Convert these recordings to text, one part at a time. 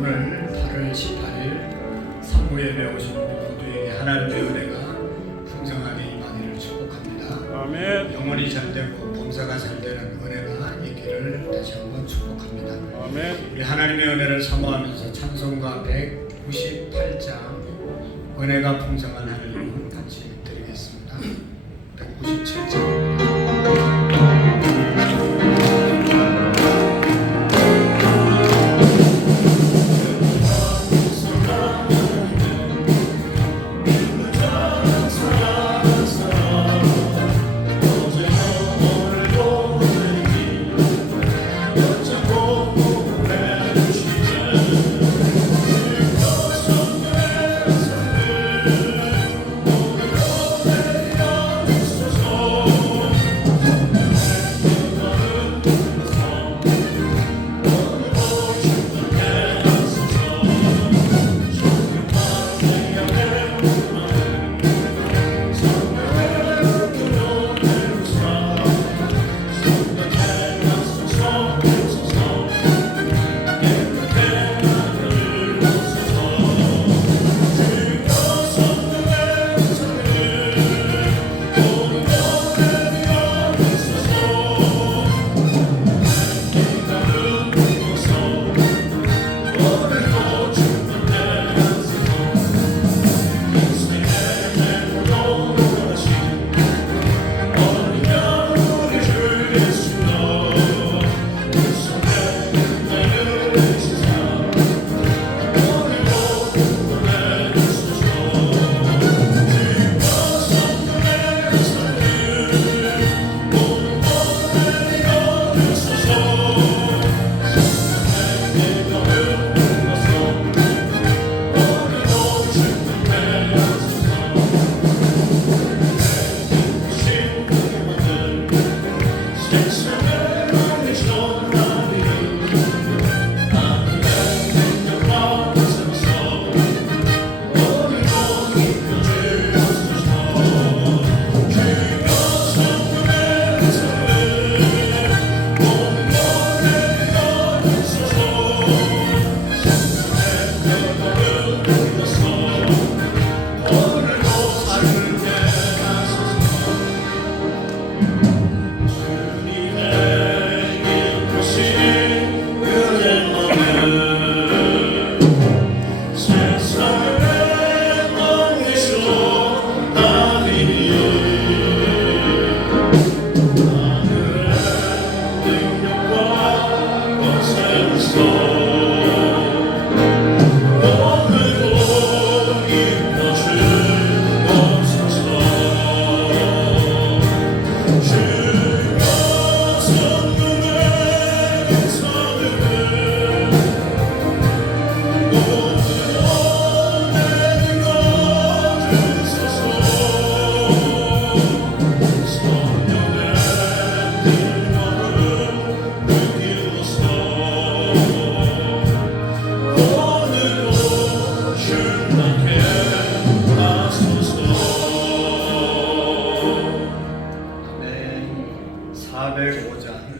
오늘 8월 18일 사무예배 오신 모두에게 하나님의 은혜가 풍성하게 임하기를 축복합니다. 아멘. 영혼이 잘되고 범사가 잘되는 은혜가 있기를 다시 한번 축복합니다. 아멘. 우리 하나님의 은혜를 사모하면서 찬송가 198장 은혜가 풍성한 하나님 같이 드리겠습니다. 197장입니다.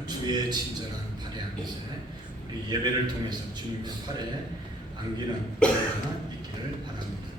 주의 친절한 팔에 안기세 우리 예배를 통해서 주님의 팔에 안기는 은혜가 있기를 바랍니다.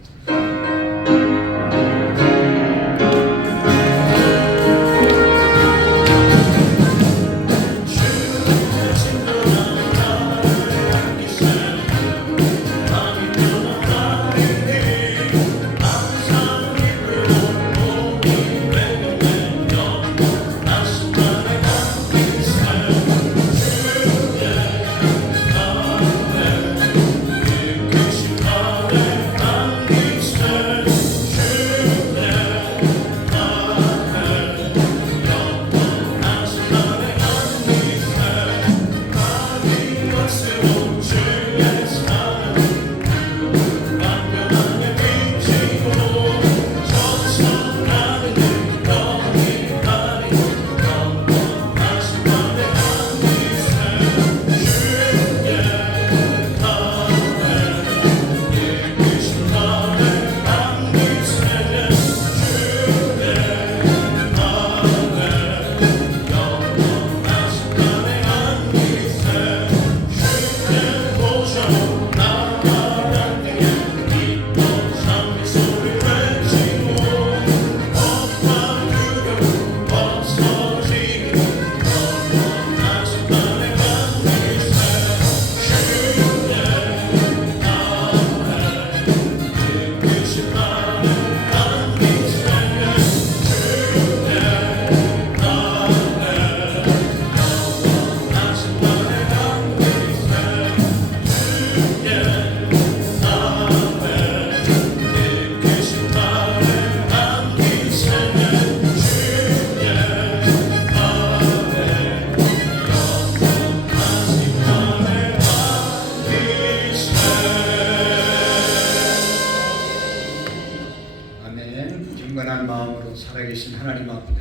살아계신 하나님 앞에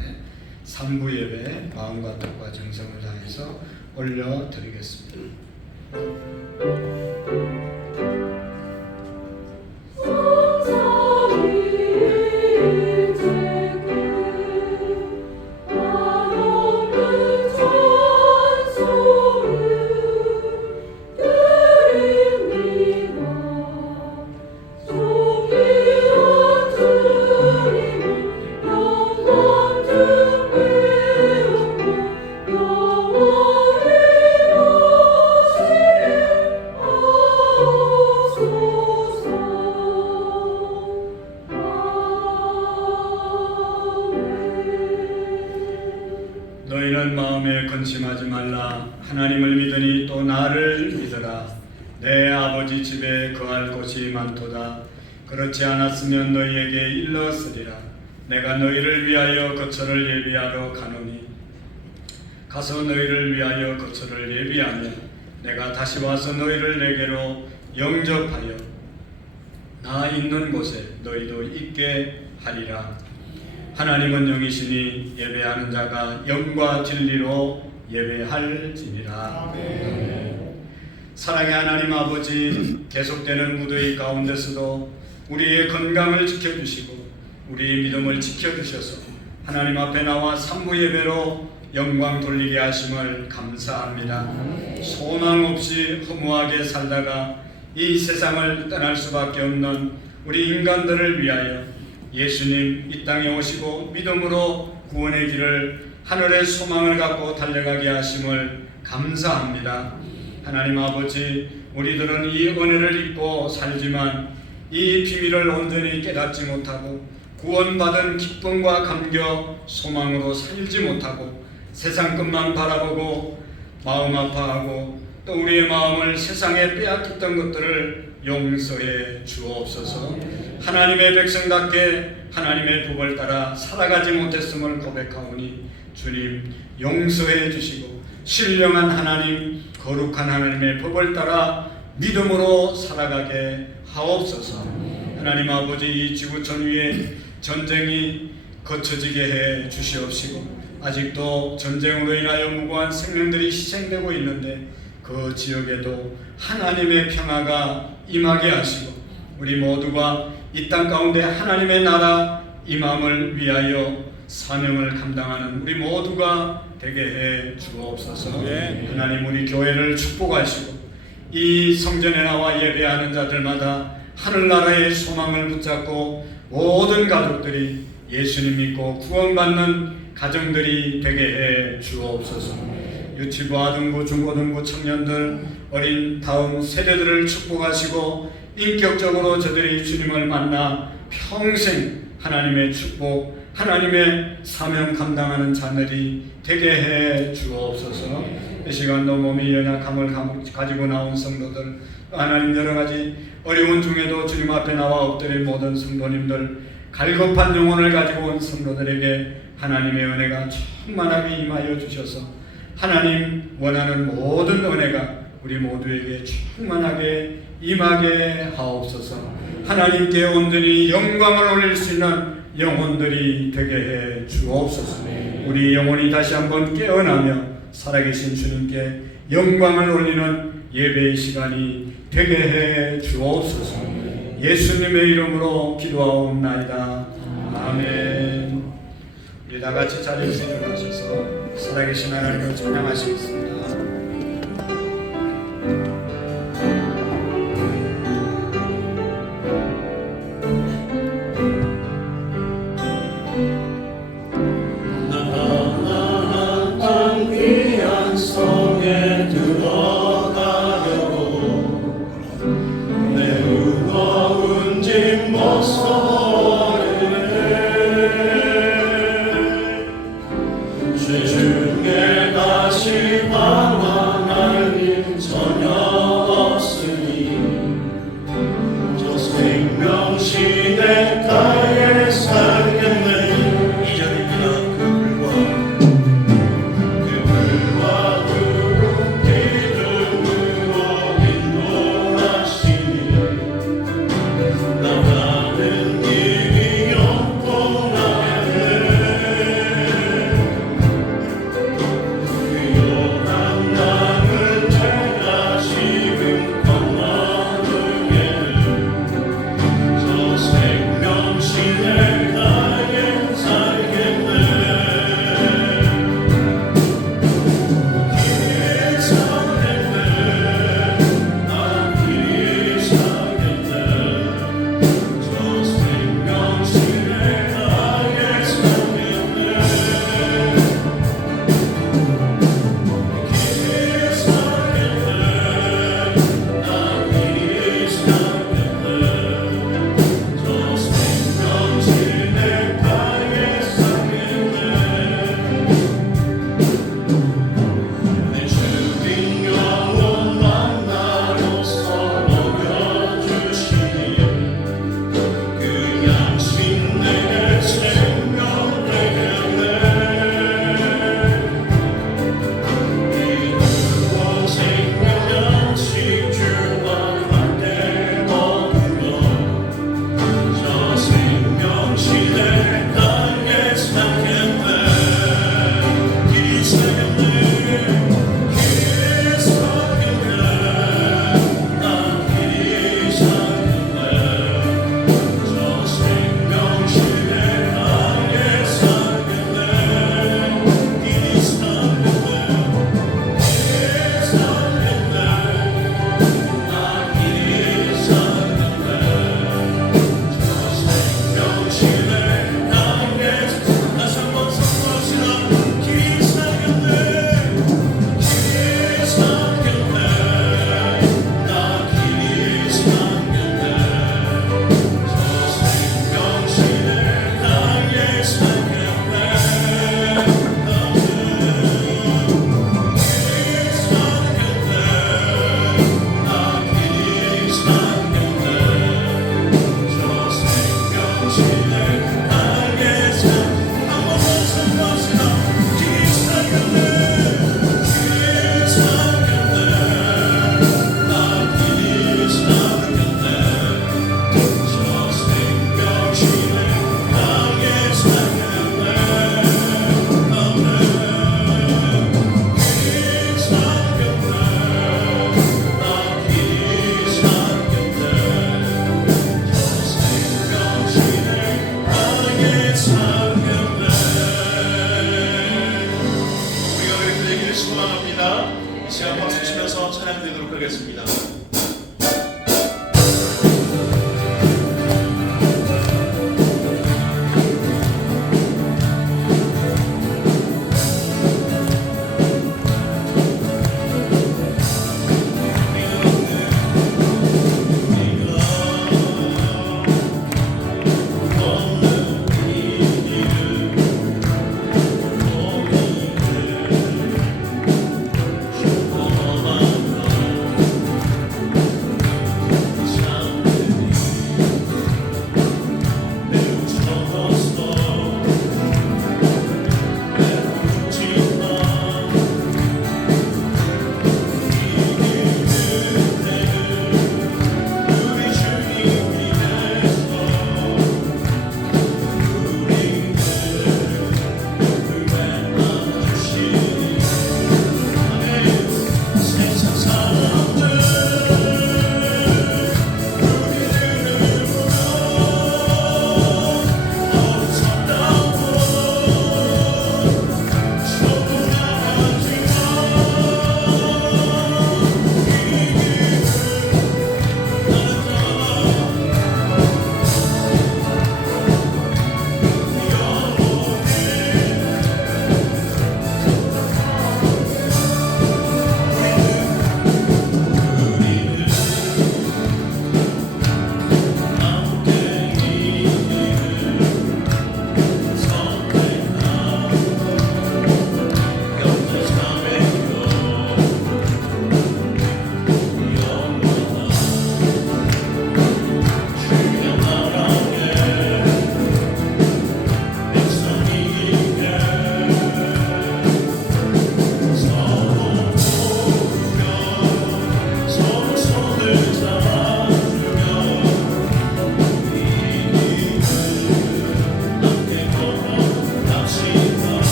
3부 예배 마음과 뜻과 정성을 다해서 올려드리겠습니다. 너희는 마음에 근심하지 말라. 하나님을 믿으니 또 나를 믿으라. 내 아버지 집에 거할 곳이 많도다. 그렇지 않았으면 너희에게 일렀으리라. 내가 너희를 위하여 거처를 예비하러 가노니 가서 너희를 위하여 거처를 예비하면 내가 다시 와서 너희를 내게로 영접하여 나 있는 곳에 너희도 있게 하리라. 하나님은 영이시니 예배하는 자가 영과 진리로 예배할지니라. 아멘. 사랑의 하나님 아버지, 계속되는 무더위 가운데서도 우리의 건강을 지켜주시고 우리의 믿음을 지켜주셔서 하나님 앞에 나와 3부 예배로 영광 돌리게 하심을 감사합니다. 소망 없이 허무하게 살다가 이 세상을 떠날 수밖에 없는 우리 인간들을 위하여 예수님 이 땅에 오시고 믿음으로 구원의 길을 하늘의 소망을 갖고 달려가게 하심을 감사합니다. 하나님 아버지, 우리들은 이 은혜를 입고 살지만 이 비밀을 온전히 깨닫지 못하고 구원받은 기쁨과 감격, 소망으로 살지 못하고 세상 것만 바라보고 마음 아파하고 또 우리의 마음을 세상에 빼앗겼던 것들을 용서해 주옵소서. 하나님의 백성답게 하나님의 법을 따라 살아가지 못했음을 고백하오니 주님 용서해 주시고 신령한 하나님, 거룩한 하나님의 법을 따라 믿음으로 살아가게 하옵소서. 하나님 아버지, 이 지구촌 위에 전쟁이 거쳐지게 해 주시옵시고 아직도 전쟁으로 인하여 무고한 생명들이 희생되고 있는데 그 지역에도 하나님의 평화가 임하게 하시고 우리 모두가 이 땅 가운데 하나님의 나라 임함을 위하여 사명을 감당하는 우리 모두가 되게 해 주옵소서. 하나님, 우리 교회를 축복하시고 이 성전에 나와 예배하는 자들마다 하늘나라의 소망을 붙잡고 모든 가족들이 예수님 믿고 구원받는 가정들이 되게 해 주옵소서. 유치부, 아동부, 중고등부 청년들, 어린 다음 세대들을 축복하시고 인격적으로 저들이 주님을 만나 평생 하나님의 축복, 하나님의 사명 감당하는 자들이 되게 해 주옵소서. 이 시간도 몸이 연약함을 가지고 나온 성도들, 하나님 여러 가지 어려운 중에도 주님 앞에 나와 엎드린 모든 성도님들, 갈급한 영혼을 가지고 온 성도들에게 하나님의 은혜가 충만하게 임하여 주셔서 하나님 원하는 모든 은혜가 우리 모두에게 충만하게 임하게 하옵소서. 하나님께 온전히 영광을 올릴 수 있는 영혼들이 되게 해 주옵소서. 우리 영혼이 다시 한번 깨어나며 살아계신 주님께 영광을 올리는 예배의 시간이 되게 해 주옵소서. 예수님의 이름으로 기도하옵나이다. 아멘. 우리 다 같이 자리에서 일어나셔서 살아계신 하나님을 찬양하시겠습니다. 주께 다시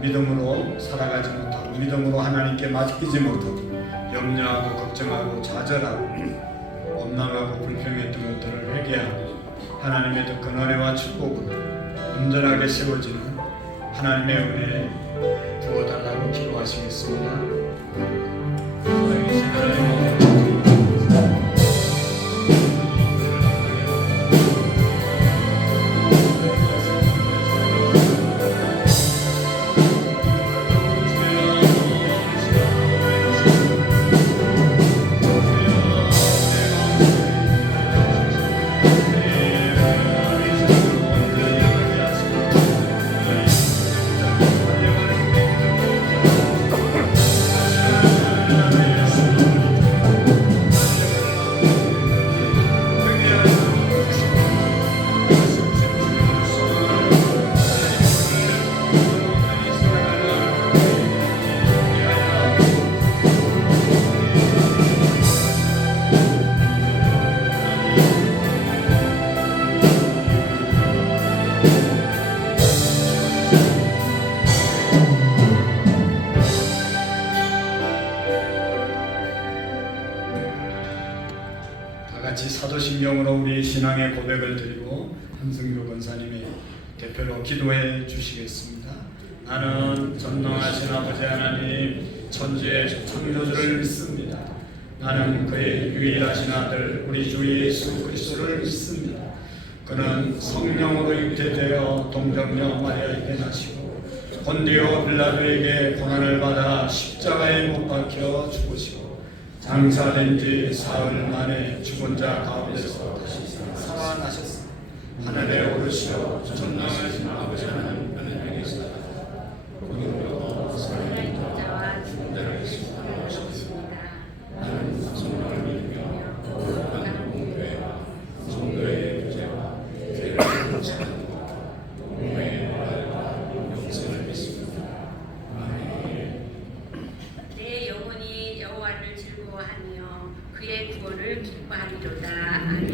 믿음으로 살아가지 못하고 믿음으로 하나님께 맡기지 못하고 염려하고 걱정하고 좌절하고 원망하고 불평했던 것들을 회개하고 하나님의 더 큰 은혜와 축복으로 온전하게 세워지는 하나님의 은혜 부어달라고 기도하시겠습니다. 심경으로 우리 신앙의 고백을 드리고 한승규 권사님의 대표로 기도해 주시겠습니다. 나는 전능하신 아버지 하나님 천지의 창조주를 믿습니다. 나는 그의 유일하신 아들 우리 주 예수 그리스도를 믿습니다. 그는 성령으로 잉태되어 동정녀 마리아에게 나시고 본디오 빌라도에게 고난을 받아 십자가에 못 박혀 죽으시고 장사된 지 사흘 만에 죽은 자 가운데서 다시 살아나셨습니다. 하늘에 오르시어 전능하신 아버지 하나님께는 계시다. 오늘도 살아있는 자와 죽은 자를 오십니다. 나는 성령을 믿으며 거룩한 공교회와 성도의 교제와 죄를 사하는 것, 공의의 말과 영생을 믿습니다. 아멘. 내 영혼이 여호와를 즐거워하며 그의 구원을 기뻐하리로다. 아멘.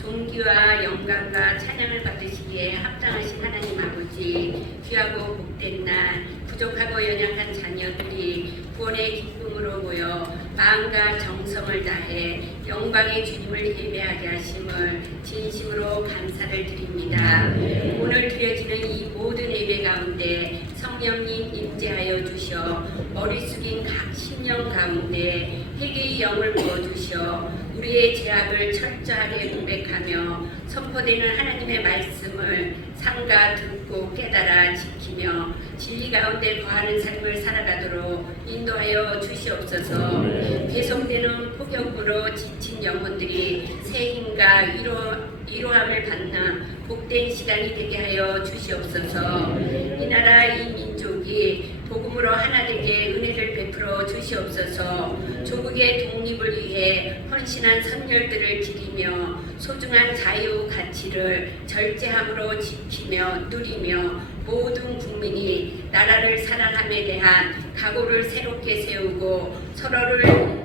존귀와 영광과 찬양을 받으시기에 합당하신 하나님 아버지, 귀하고 복된 날 부족하고 연약한 자녀들이 구원의 기쁨으로 모여 마음과 정성을 다해 영광의 주님을 예배하게 하심을 진심으로 감사를 드립니다. 오늘 드려지는 이 모든 예배 가운데 성령님 임재하여 주셔 머리 숙인 각 심령 가운데 회개의 영을 부어주셔 우리의 죄악을 철저하게 고백하며 선포되는 하나님의 말씀을 삼가 듣고 깨달아 지키며 진리 가운데 거하는 삶을 살아가도록 인도하여 주시옵소서. 배송되는 폭염으로 지친 영혼들이 새 힘과 위로함을 받는 복된 시간이 되게 하여 주시옵소서. 이 나라 이 민족이 복음으로 하나 되게 은혜를 베풀어 주시옵소서. 조국의 독립을 위해 헌신한 선열들을 기리며 소중한 자유 가치를 절제함으로 지키며 누리며 모든 국민이 나라를 사랑함에 대한 각오를 새롭게 세우고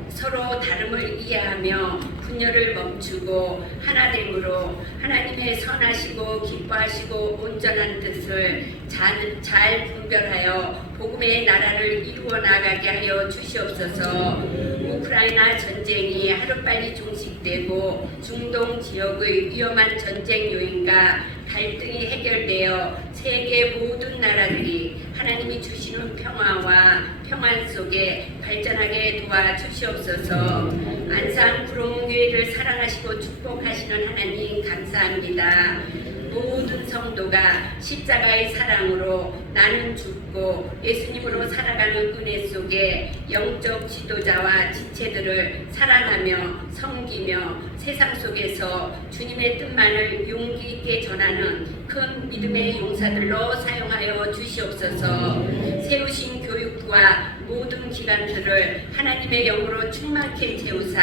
서로 다름을 이해하며 분열을 멈추고 하나됨으로 하나님의 선하시고 기뻐하시고 온전한 뜻을 잘 분별하여 복음의 나라를 이루어 나가게 하여 주시옵소서. 우크라이나 전쟁이 하루빨리 종식되고 중동 지역의 위험한 전쟁 요인과 갈등이 해결되어 세계 모든 나라들이 하나님이 주시는 평화와 평안 속에 발전하게 도와주시옵소서. 안산 구롱교회를 사랑하시고 축복하시는 하나님 감사합니다. 모든 성도가 십자가의 사랑으로 나는 죽고 예수님으로 살아가는 은혜 속에 영적 지도자와 지체들을 사랑하며 섬기며 세상 속에서 주님의 뜻만을 용기 있게 전하는 큰 믿음의 용사들로 사용하여 주시옵소서. 세우신 교육부와 모든 기관들을 하나님의 영으로 충만케 채우사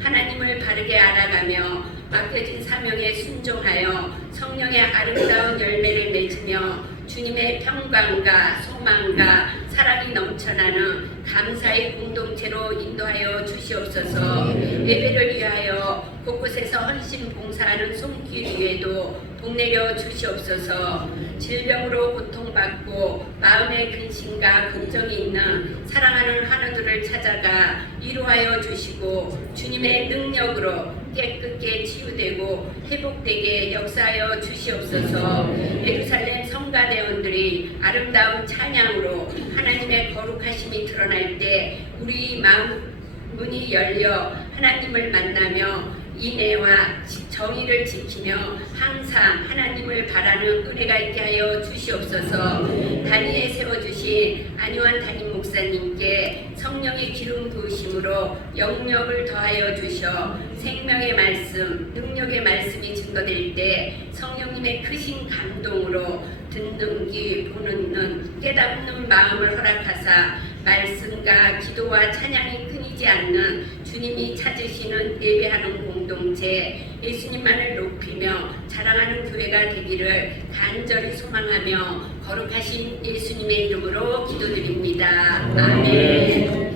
하나님을 바르게 알아가며 맡겨진 사명에 순종하여 성령의 아름다운 열매를 맺으며 주님의 평강과 소망과 사랑이 넘쳐나는 감사의 공동체로 인도하여 주시옵소서. 예배를 위하여 곳곳에서 헌신 봉사하는 손길 위에도 복내려 주시옵소서. 질병으로 고통받고 마음의 근심과 걱정이 있는 사랑하는 환우들을 찾아가 위로하여 주시고 주님의 능력으로 깨끗게 치유되고 회복되게 역사하여 주시옵소서. 예루살렘 성가대원들이 아름다운 찬양으로 하나님의 거룩하심이 드러날 때 우리 마음 문이 열려 하나님을 만나며 인애와 정의를 지키며 항상 하나님을 바라는 은혜가 있게 하여 주시옵소서. 단위에 세워주신 안요한 담임 목사님께 성령의 기름 부으심으로 영력을 더하여 주셔 생명의 말씀, 능력의 말씀이 증거될 때 성령님의 크신 감동으로 듣는 귀, 보는 눈, 깨닫는 마음을 허락하사 말씀과 기도와 찬양이 끊이지 않는 주님이 찾으시는 예배하는 공동체, 예수님만을 높이며 자랑하는 교회가 되기를 간절히 소망하며 거룩하신 예수님의 이름으로 기도드립니다. 아멘.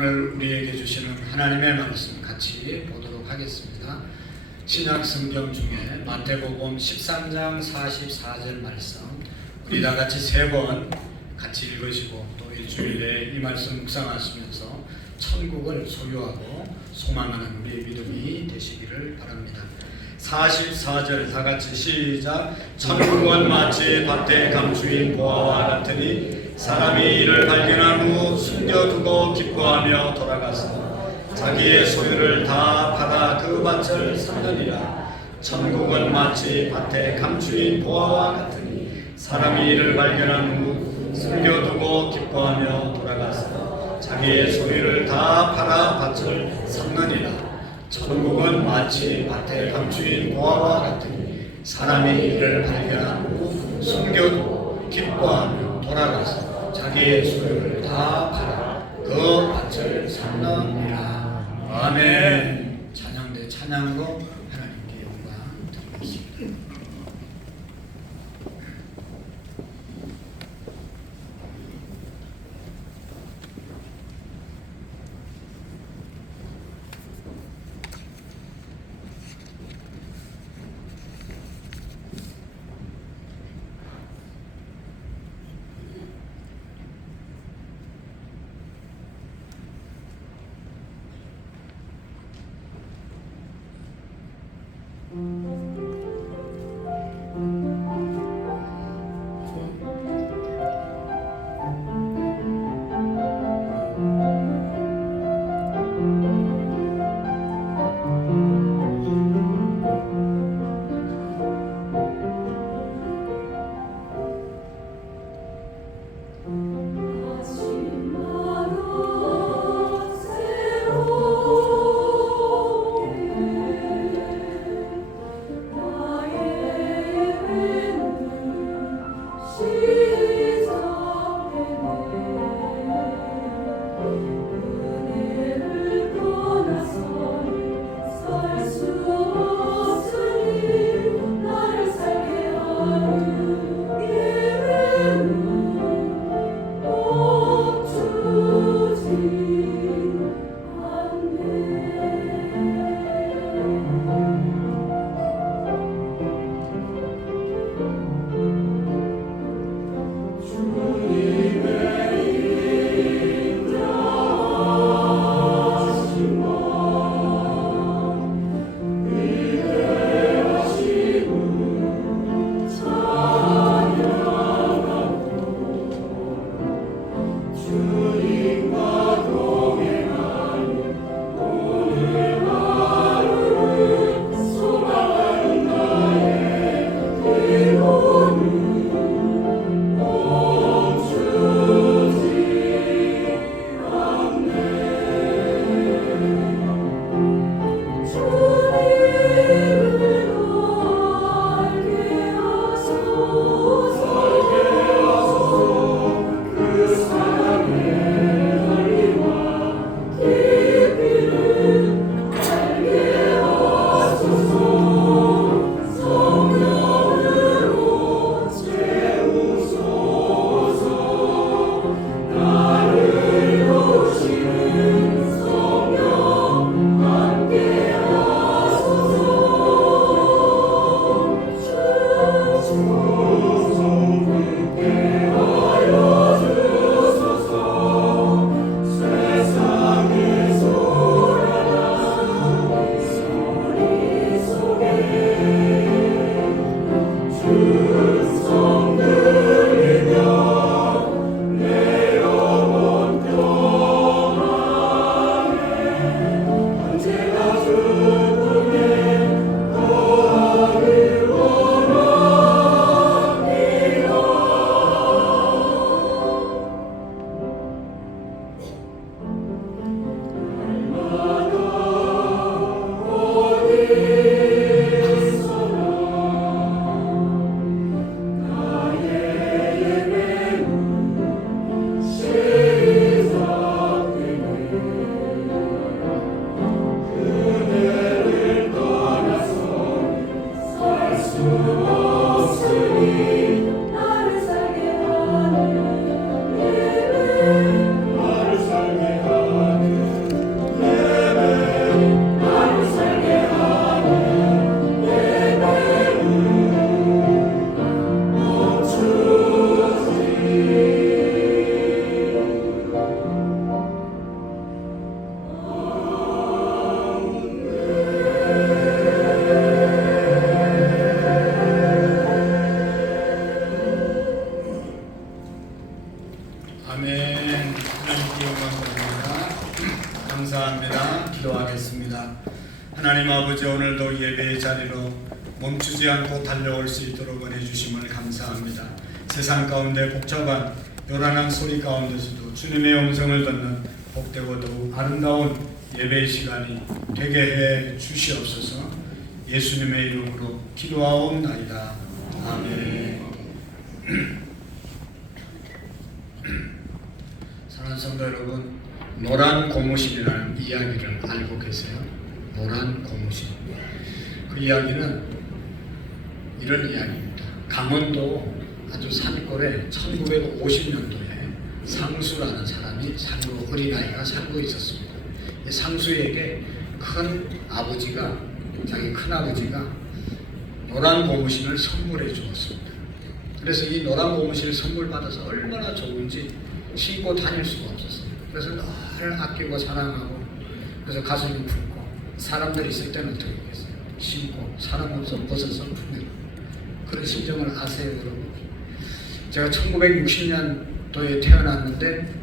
오늘 우리에게 주시는 하나님의 말씀 같이 보도록 하겠습니다. 신약 성경 중에 마태복음 13장 44절 말씀 우리 다 같이 3번 같이 읽으시고 또 일주일에 이 말씀 묵상하시면서 천국을 소유하고 소망하는 우리의 믿음이 되시기를 바랍니다. 44절 다 같이 시작. 천국은 마치 밭에 감추인 보화와 같으니 사람이 이를 발견한 후 숨겨두고 기뻐하며 돌아가서 자기의 소유를 다 받아 그 밭을 사느니라. 천국은 마치 밭에 감추인 보화와 같으니 사람이 이를 발견한 후 숨겨두고 기뻐하며 돌아가서 자기의 소유를 다 팔아 밭을 샀느니라. 천국은 마치 밭에 감추인 보화와 같으니 사람이 이를 발견한 후 숨겨두고 기뻐하며 돌아가서 자기의 소유를 다 팔아 그 밭을 샀느니라. 아멘. 찬양대 찬양으로 하나님께 영광 드리겠습니다. 감사합니다. 기도하겠습니다. 하나님 아버지, 오늘도 예배의 자리로 멈추지 않고 달려올 수 있도록 은혜 주심을 감사합니다. 세상 가운데 복잡한 요란한 소리 가운데서도 주님의 음성을 듣는 복되고 더욱 아름다운 예배의 시간이 되게 해 주시옵소서. 예수님의 이름으로 기도하옵나이다. 아멘. 사랑하는 성도 여러분, 노란 고무신이라는 이야기를 알고 계세요? 노란 고무신. 그 이야기는 이런 이야기입니다. 강원도 아주 산골에 1950년도에 상수라는 사람이 살고, 어린아이가 살고 있었습니다. 상수에게 자기 큰아버지가 노란 고무신을 선물해 주었습니다. 그래서 이 노란 고무신을 선물 받아서 얼마나 좋은지 신고 다닐 수가 없었어요. 그래서 늘 아끼고 사랑하고, 그래서 가슴이 붓고, 사람들이 있을 때는 어떻게 했겠어요? 신고, 사람 없어 벗어서 푸는 그런 심정을 아세요, 여러분? 제가 1960년도에 태어났는데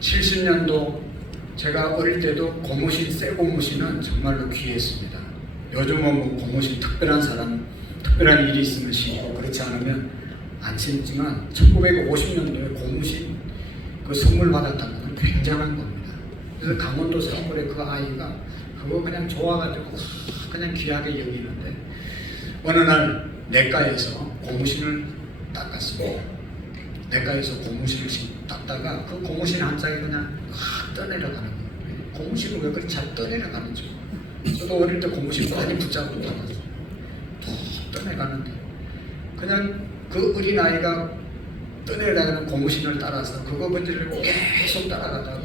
70년도 제가 어릴 때도 고무신, 새 고무신은 정말로 귀했습니다. 요즘은 뭐 고무신 특별한 일이 있으면 신고, 그렇지 않으면 안 신지만 1950년도에 고무신 그 선물 받았다는 건 굉장한 겁니다. 그래서 강원도 산골에 그 아이가 그거 그냥 좋아가지고 그냥 귀하게 여기는데, 어느 날 내과에서 고무신을 닦았습니다. 내과에서 고무신을 닦다가 그 고무신 한 짝이 그냥 확 떠내려가는 거예요. 고무신을 왜 그렇게 잘 떠내려가는지. 저도 어릴 때 고무신 많이 붙잡고 다녔어요. 툭 떠내가는데 그냥 그 어린아이가 떠내려가는 고무신을 따라서 그거 건지려고 계속 따라가다가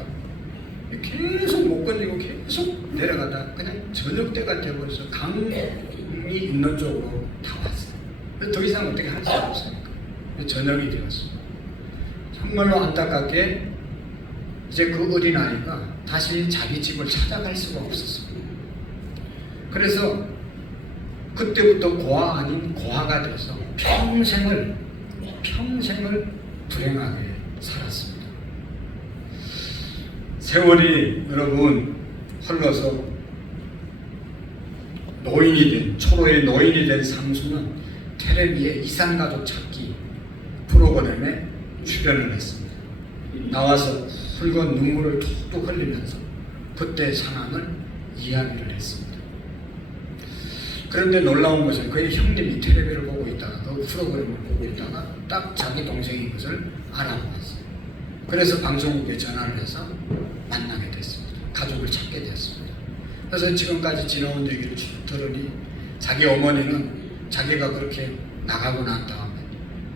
계속 못 건지고 계속 내려가다가 그냥 저녁 때가 되어버려서 강이 있는 쪽으로 다 왔어요. 더 이상 어떻게 할 수가 없으니까 저녁이 되었습니다. 정말로 안타깝게 이제 그 어린아이가 다시 자기 집을 찾아갈 수가 없었습니다. 그래서 그때부터 고아 아닌 고아가 돼서 평생을 불행하게 살았습니다. 세월이 여러분 흘러서 초로의 노인이 된 상수는 텔레비의 이산가족 찾기 프로그램에 출연을 했습니다. 나와서 붉은 눈물을 툭툭 흘리면서 그때 상황을 이야기를 했습니다. 그런데 놀라운 것은 그의 형님이 텔레비를 보고 있다가, 그 프로그램을 보고 있다가 딱 자기 동생인 것을 알아보았어요. 그래서 방송국에 전화를 해서 만나게 됐습니다. 가족을 찾게 됐습니다. 그래서 지금까지 지나온 얘기를 쭉 들으니 자기 어머니는 자기가 그렇게 나가고 난 다음에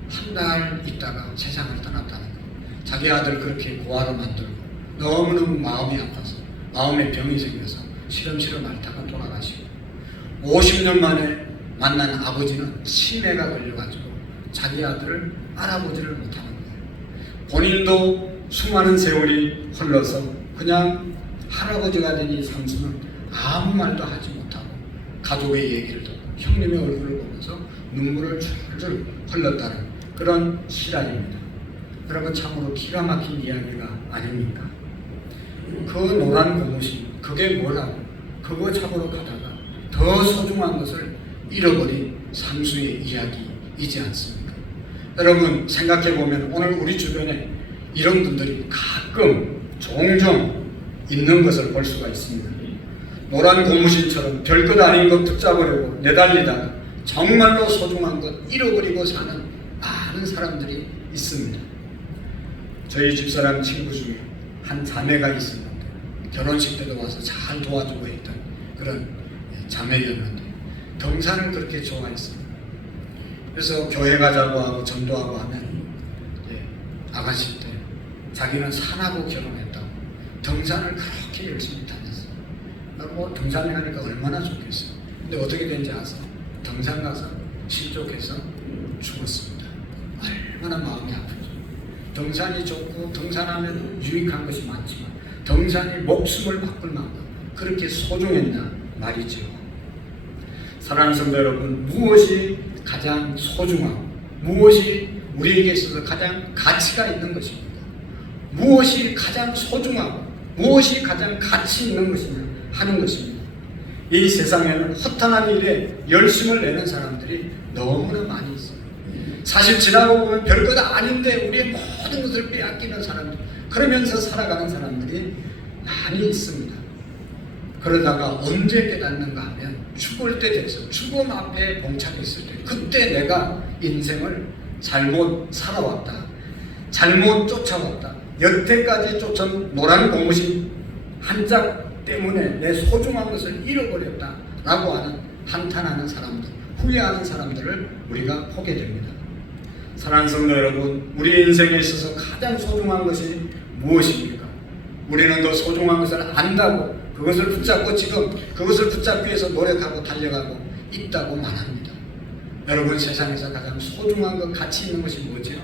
한 달 있다가 세상을 떠났다는 거예요. 자기 아들 그렇게 고아로 만들고 너무너무 마음이 아파서 마음에 병이 생겨서 시름시름 앓다가 돌아가시고, 50년 만에 만난 아버지는 치매가 걸려가지고 자기 아들을 알아보지를 못하는 거예요. 본인도 수많은 세월이 흘러서 그냥 할아버지가 된 이 상수는 아무 말도 하지 못하고 가족의 얘기를 듣고 형님의 얼굴을 보면서 눈물을 줄줄 흘렀다는 그런 실화입니다. 여러분, 참으로 기가 막힌 이야기가 아닙니까? 그 노란 고무신, 그게 뭐라고? 그거 잡으러 가다가 더 소중한 것을 잃어버린 상수의 이야기이지 않습니까? 여러분, 생각해보면 오늘 우리 주변에 이런 분들이 종종 있는 것을 볼 수가 있습니다. 노란 고무신처럼 별것 아닌 것 붙잡으려고 내달리다가 정말로 소중한 것 잃어버리고 사는 많은 사람들이 있습니다. 저희 집사람 친구 중에 한 자매가 있었는데 결혼식 때도 와서 잘 도와주고 있던 그런 자매였는데 등산을 그렇게 좋아했어요. 그래서 교회 가자고 하고 전도하고 하면 아가씨 때 자기는 산하고 결혼했다고 등산을 그렇게 열심히 다녔어요. 뭐 등산에 가니까 얼마나 좋겠어요. 근데 어떻게 된지 아세요? 등산 가서 실족해서 죽었습니다. 얼마나 마음이 아프죠. 등산이 좋고 등산하면 유익한 것이 많지만 등산이 목숨을 바꿀 만큼 그렇게 소중했나 말이죠. 사랑하는 성도 여러분, 무엇이 가장 소중하고 무엇이 우리에게 있어서 가장 가치가 있는 것입니까? 무엇이 가장 소중하고 무엇이 가장 가치 있는 것이냐 하는 것입니다. 이 세상에는 허탄한 일에 열심을 내는 사람들이 너무나 많이 있어요. 사실 지나고 보면 별것 아닌데 우리의 모든 것을 빼앗기는 사람들, 그러면서 살아가는 사람들이 많이 있습니다. 그러다가 언제 깨닫는가 하면 죽을 때 돼서 죽음 앞에 봉착해 있을 때, 그때 내가 인생을 잘못 살아왔다, 잘못 쫓아왔다, 여태까지 쫓은 노란 고무신 한 짝 때문에 내 소중한 것을 잃어버렸다 라고 하는 한탄하는 사람들, 후회하는 사람들을 우리가 보게 됩니다. 사랑하는 성도 여러분, 우리 인생에 있어서 가장 소중한 것이 무엇입니까? 우리는 그 소중한 것을 안다고 그것을 붙잡고 지금 그것을 붙잡기 위해서 노력하고 달려가고 있다고 말합니다. 여러분, 세상에서 가장 소중한 것, 가치 있는 것이 뭐죠?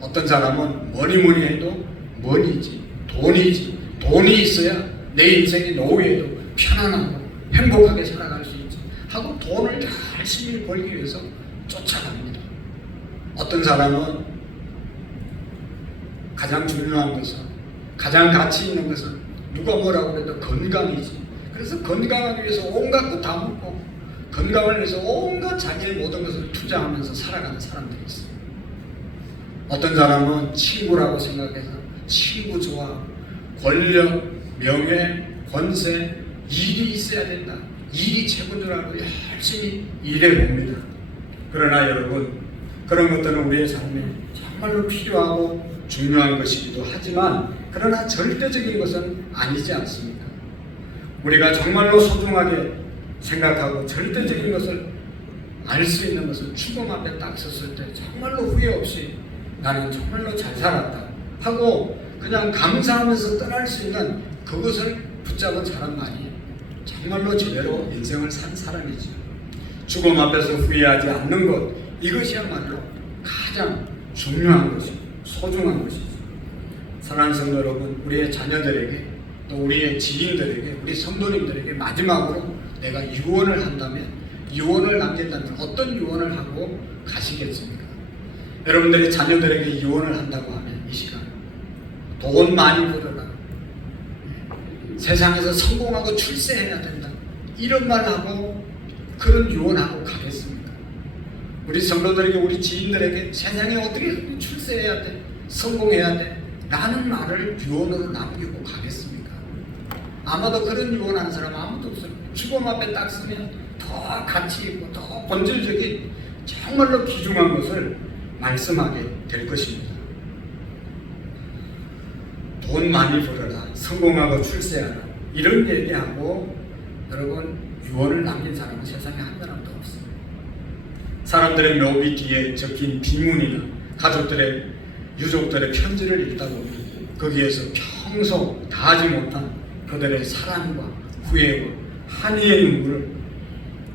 어떤 사람은 뭐니 해도 머니지, 돈이지, 돈이 있어야 내 인생의 노후에도 편안하고 행복하게 살아갈 수 있지 하고 돈을 열심히 벌기 위해서 쫓아갑니다. 어떤 사람은 가장 중요한 것은, 가장 가치 있는 것은 누가 뭐라고 해도 건강이지. 그래서 건강하기 위해서 온갖 것 다 먹고 건강을 위해서 온갖 자기의 모든 것을 투자하면서 살아가는 사람들이 있어요. 어떤 사람은 친구라고 생각해서 친구 좋아, 권력, 명예, 권세, 일이 있어야 된다, 일이 최고인 줄 알고 열심히 일해봅니다. 그러나 여러분, 그런 것들은 우리의 삶에 정말로 필요하고 중요한 것이기도 하지만 그러나 절대적인 것은 아니지 않습니까? 우리가 정말로 소중하게 생각하고 절대적인 것을 알 수 있는 것은 죽음 앞에 딱 섰을 때 정말로 후회 없이 나는 정말로 잘 살았다 하고 그냥 감사하면서 떠날 수 있는 그것을 붙잡은 사람만이 정말로 제대로 인생을 산 사람이죠. 죽음 앞에서 후회하지 않는 것, 이것이야말로 가장 중요한 것이고 소중한 것이죠. 사랑하는 성도 여러분, 우리의 자녀들에게 또 우리의 지인들에게, 우리 성도님들에게 마지막으로 내가 유언을 한다면, 유언을 남긴다면 어떤 유언을 하고 가시겠습니까? 여러분들이 자녀들에게 유언을 한다고 하면 이 시간 돈 많이 벌어라, 세상에서 성공하고 출세해야 된다, 이런 말하고 그런 유언하고 가겠습니까? 우리 성도들에게, 우리 지인들에게 세상에 어떻게 출세해야 돼, 성공해야 돼 라는 말을 유언으로 남기고 가겠습니까? 아마도 그런 유언하는 사람 아무도 없어요. 죽음 앞에 딱 서면 더 가치 있고 더 본질적인 정말로 귀중한 것을 말씀하게 될 것입니다. 돈 많이 벌어라, 성공하고 출세하라, 이런 얘기하고 여러분 유언을 남긴 사람은 세상에 한 사람도 없어요. 사람들의 묘비 뒤에 적힌 비문이나 가족들의, 유족들의 편지를 읽다 보면 거기에서 평소 다하지 못한 그들의 사랑과 후회와 한의의 눈물을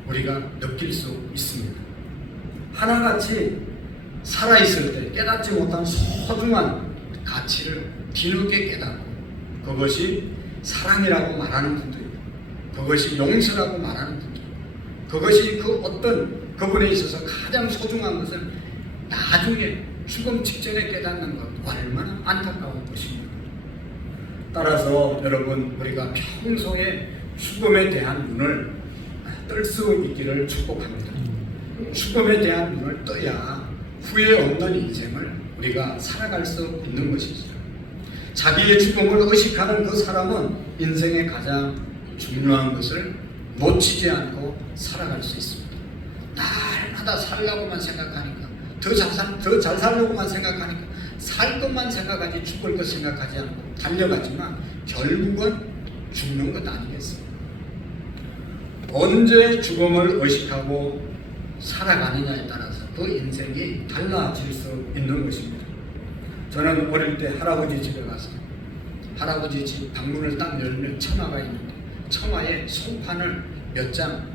우리가 느낄 수 있습니다. 하나같이 살아있을 때 깨닫지 못한 소중한 가치를 뒤늦게 깨닫고 그것이 사랑이라고 말하는 분도 있고 그것이 용서라고 말하는 분도 있고 그것이 그 어떤 그분에 있어서 가장 소중한 것을 나중에 죽음 직전에 깨닫는 것, 얼마나 안타까운 것입니까? 따라서 여러분, 우리가 평소에 죽음에 대한 눈을 뜰 수 있기를 축복합니다. 죽음에 대한 눈을 떠야 후회 없는 인생을 우리가 살아갈 수 있는 것이죠. 자기의 죽음을 의식하는 그 사람은 인생의 가장 중요한 것을 놓치지 않고 살아갈 수 있습니다. 날마다 살려고만 생각하니까, 더 잘 살려고만 생각하니까, 살 것만 생각하지 죽을 것 생각하지 않고 달려가지만 결국은 죽는 것 아니겠습니까? 언제 죽음을 의식하고 살아가느냐에 따라서 그 인생이 달라질 수 있는 것입니다. 저는 어릴 때 할아버지 집에 가서 할아버지 집 방문을 딱 열면 처마가 있는데 처마에 송판을 몇 장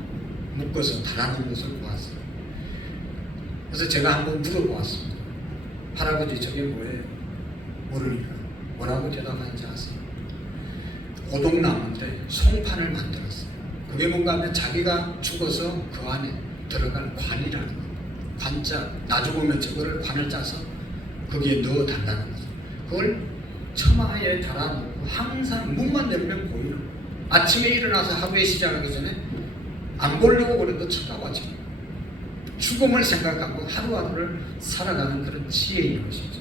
묶어서 달아놓은 것을 보았어요. 그래서 제가 한번 물어보았습니다. 할아버지, 저게 뭐예요? 모르니까 뭐라고 대답하는지 아세요? 오동나무인데 송판을 만들었어요. 그게 뭔가 하면 자기가 죽어서 그 안에 들어갈 관이라는 거, 관자, 나 죽으면 저거를 관을 짜서 거기에 넣어 달라는 거죠. 그걸 처마에 달아놓고 항상 문만 열면 보이는 거예요. 아침에 일어나서 하루에 시작하기 전에 안 보려고 그래도 쳐다봐 지금. 죽음을 생각하고 하루하루를 살아가는 그런 지혜인 것이죠.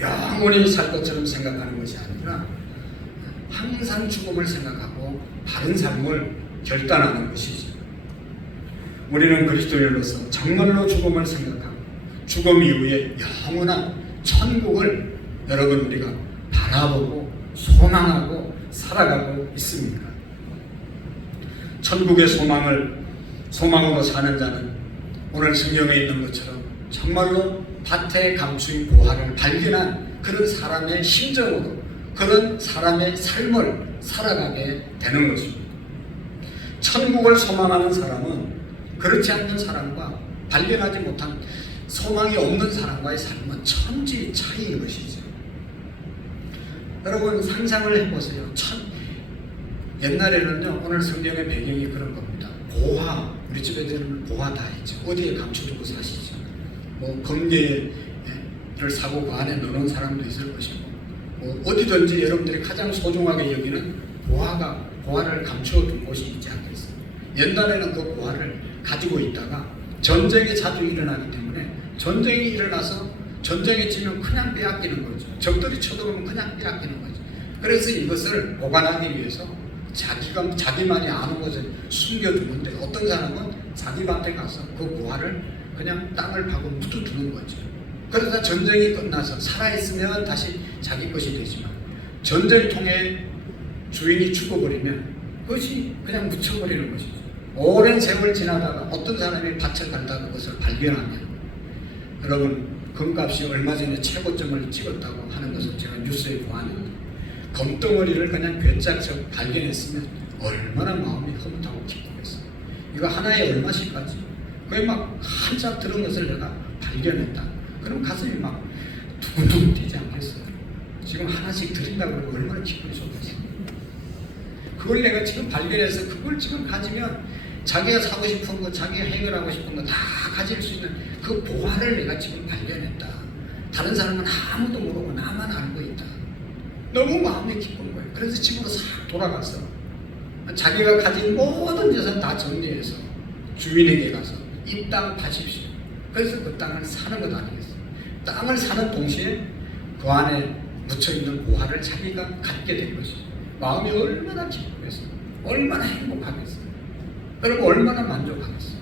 영원히 살 것처럼 생각하는 것이 아니라 항상 죽음을 생각하고 바른 삶을 결단하는 것이죠. 우리는 그리스도인으로서 정말로 죽음을 생각하고 죽음 이후에 영원한 천국을 여러분 우리가 바라보고 소망하고 살아가고 있습니까? 천국의 소망으로 사는 자는 오늘 성경에 있는 것처럼 정말로 밭에 감추인 보화를 발견한 그런 사람의 심정으로 그런 사람의 삶을 살아가게 되는 것입니다. 천국을 소망하는 사람은 그렇지 않는 사람과 발견하지 못한 소망이 없는 사람과의 삶은 천지 차이인 것이죠. 여러분 상상을 해보세요. 옛날에는요, 오늘 성경의 배경이 그런 겁니다. 보화, 우리 집에는 보화 다 있죠. 어디에 감춰두고 사시죠. 뭐 금괴를 사고 그 안에 넣는 사람도 있을 것이고, 뭐 어디든지 여러분들이 가장 소중하게 여기는 보화를 감춰둔 곳이 있지 않겠습니까? 옛날에는 그 보화를 가지고 있다가 전쟁이 자주 일어나기 때문에 전쟁이 일어나서 전쟁에 지면 그냥 빼앗기는 거죠. 적들이 쳐들어오면 그냥 빼앗기는 거죠. 그래서 이것을 보관하기 위해서 자기만이 아는 것을 숨겨두는데 어떤 사람은 자기 밭에 가서 그 보화를 그냥 땅을 파고 묻어두는 거죠. 그러다 전쟁이 끝나서 살아있으면 다시 자기 것이 되지만 전쟁통에 주인이 죽어버리면 그것이 그냥 묻혀버리는 것이죠. 오랜 세월 지나다가 어떤 사람이 밭을 갈다가 그것을 발견하면 여러분 금값이 얼마 전에 최고점을 찍었다고 하는 것을 제가 뉴스에 보았는데 금덩어리를 그냥 괴짝서 발견했으면 얼마나 마음이 흐뭇하고 기쁘겠어요. 이거 하나에 얼마씩 하지? 그게 막 한짝 들은 것을 내가 발견했다. 그럼 가슴이 막 두근두근 뛰지 않겠어요? 지금 하나씩 드린다고 그러면 얼마나 기분이 좋겠어요? 그걸 내가 지금 발견해서 그걸 지금 가지면 자기가 사고 싶은 거, 자기가 해결하고 싶은 거 다 가질 수 있는 그 보화를 내가 지금 발견했다. 다른 사람은 아무도 모르고 나만 알고 있다. 너무 마음이 기쁜 거예요. 그래서 집으로 싹 돌아가서 자기가 가진 모든 재산 다 정리해서 주인에게 가서 이 땅 파십시오. 그래서 그 땅을 사는 것 아니겠어요? 땅을 사는 동시에 그 안에 묻혀있는 보화를 자기가 갖게 된 것이죠. 마음이 얼마나 기쁘겠어요? 얼마나 행복하겠어요? 그리고 얼마나 만족하겠어요?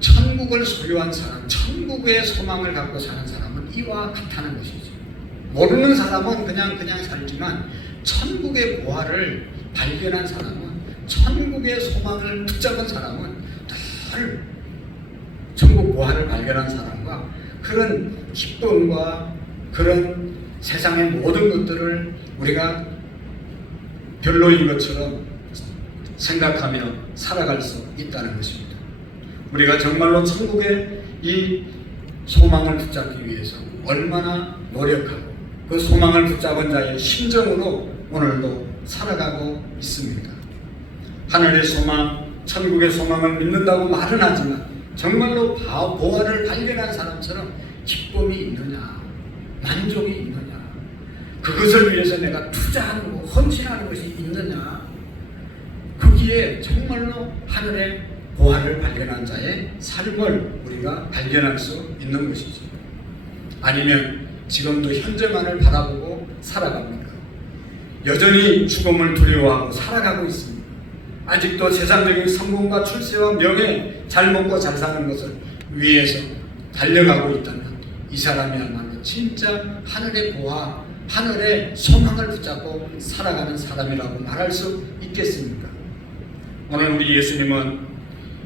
천국을 소유한 사람, 천국의 소망을 갖고 사는 사람은 이와 같다는 것이죠. 모르는 사람은 그냥 살지만 천국의 보화를 발견한 사람은, 천국의 소망을 붙잡은 사람은 늘 천국 보화를 발견한 사람과 그런 기쁨과 그런 세상의 모든 것들을 우리가 별로인 것처럼 생각하며 살아갈 수 있다는 것입니다. 우리가 정말로 천국의 이 소망을 붙잡기 위해서 얼마나 노력하고 그 소망을 붙잡은 자의 심정으로 오늘도 살아가고 있습니다. 하늘의 소망, 천국의 소망을 믿는다고 말은 하지만 정말로 보화를 발견한 사람처럼 기쁨이 있느냐, 만족이 있느냐, 그것을 위해서 내가 투자하는 거, 헌신하는 것이 있느냐, 거기에 정말로 하늘의 보화를 발견한 자의 삶을 우리가 발견할 수 있는 것이죠. 아니면 지금도 현재만을 바라보고 살아갑니까? 여전히 죽음을 두려워하고 살아가고 있습니다. 아직도 세상적인 성공과 출세와 명예, 잘 먹고 잘 사는 것을 위해서 달려가고 있다면 이 사람이야말로 진짜 하늘의 보화, 하늘의 소망을 붙잡고 살아가는 사람이라고 말할 수 있겠습니까? 오늘 우리 예수님은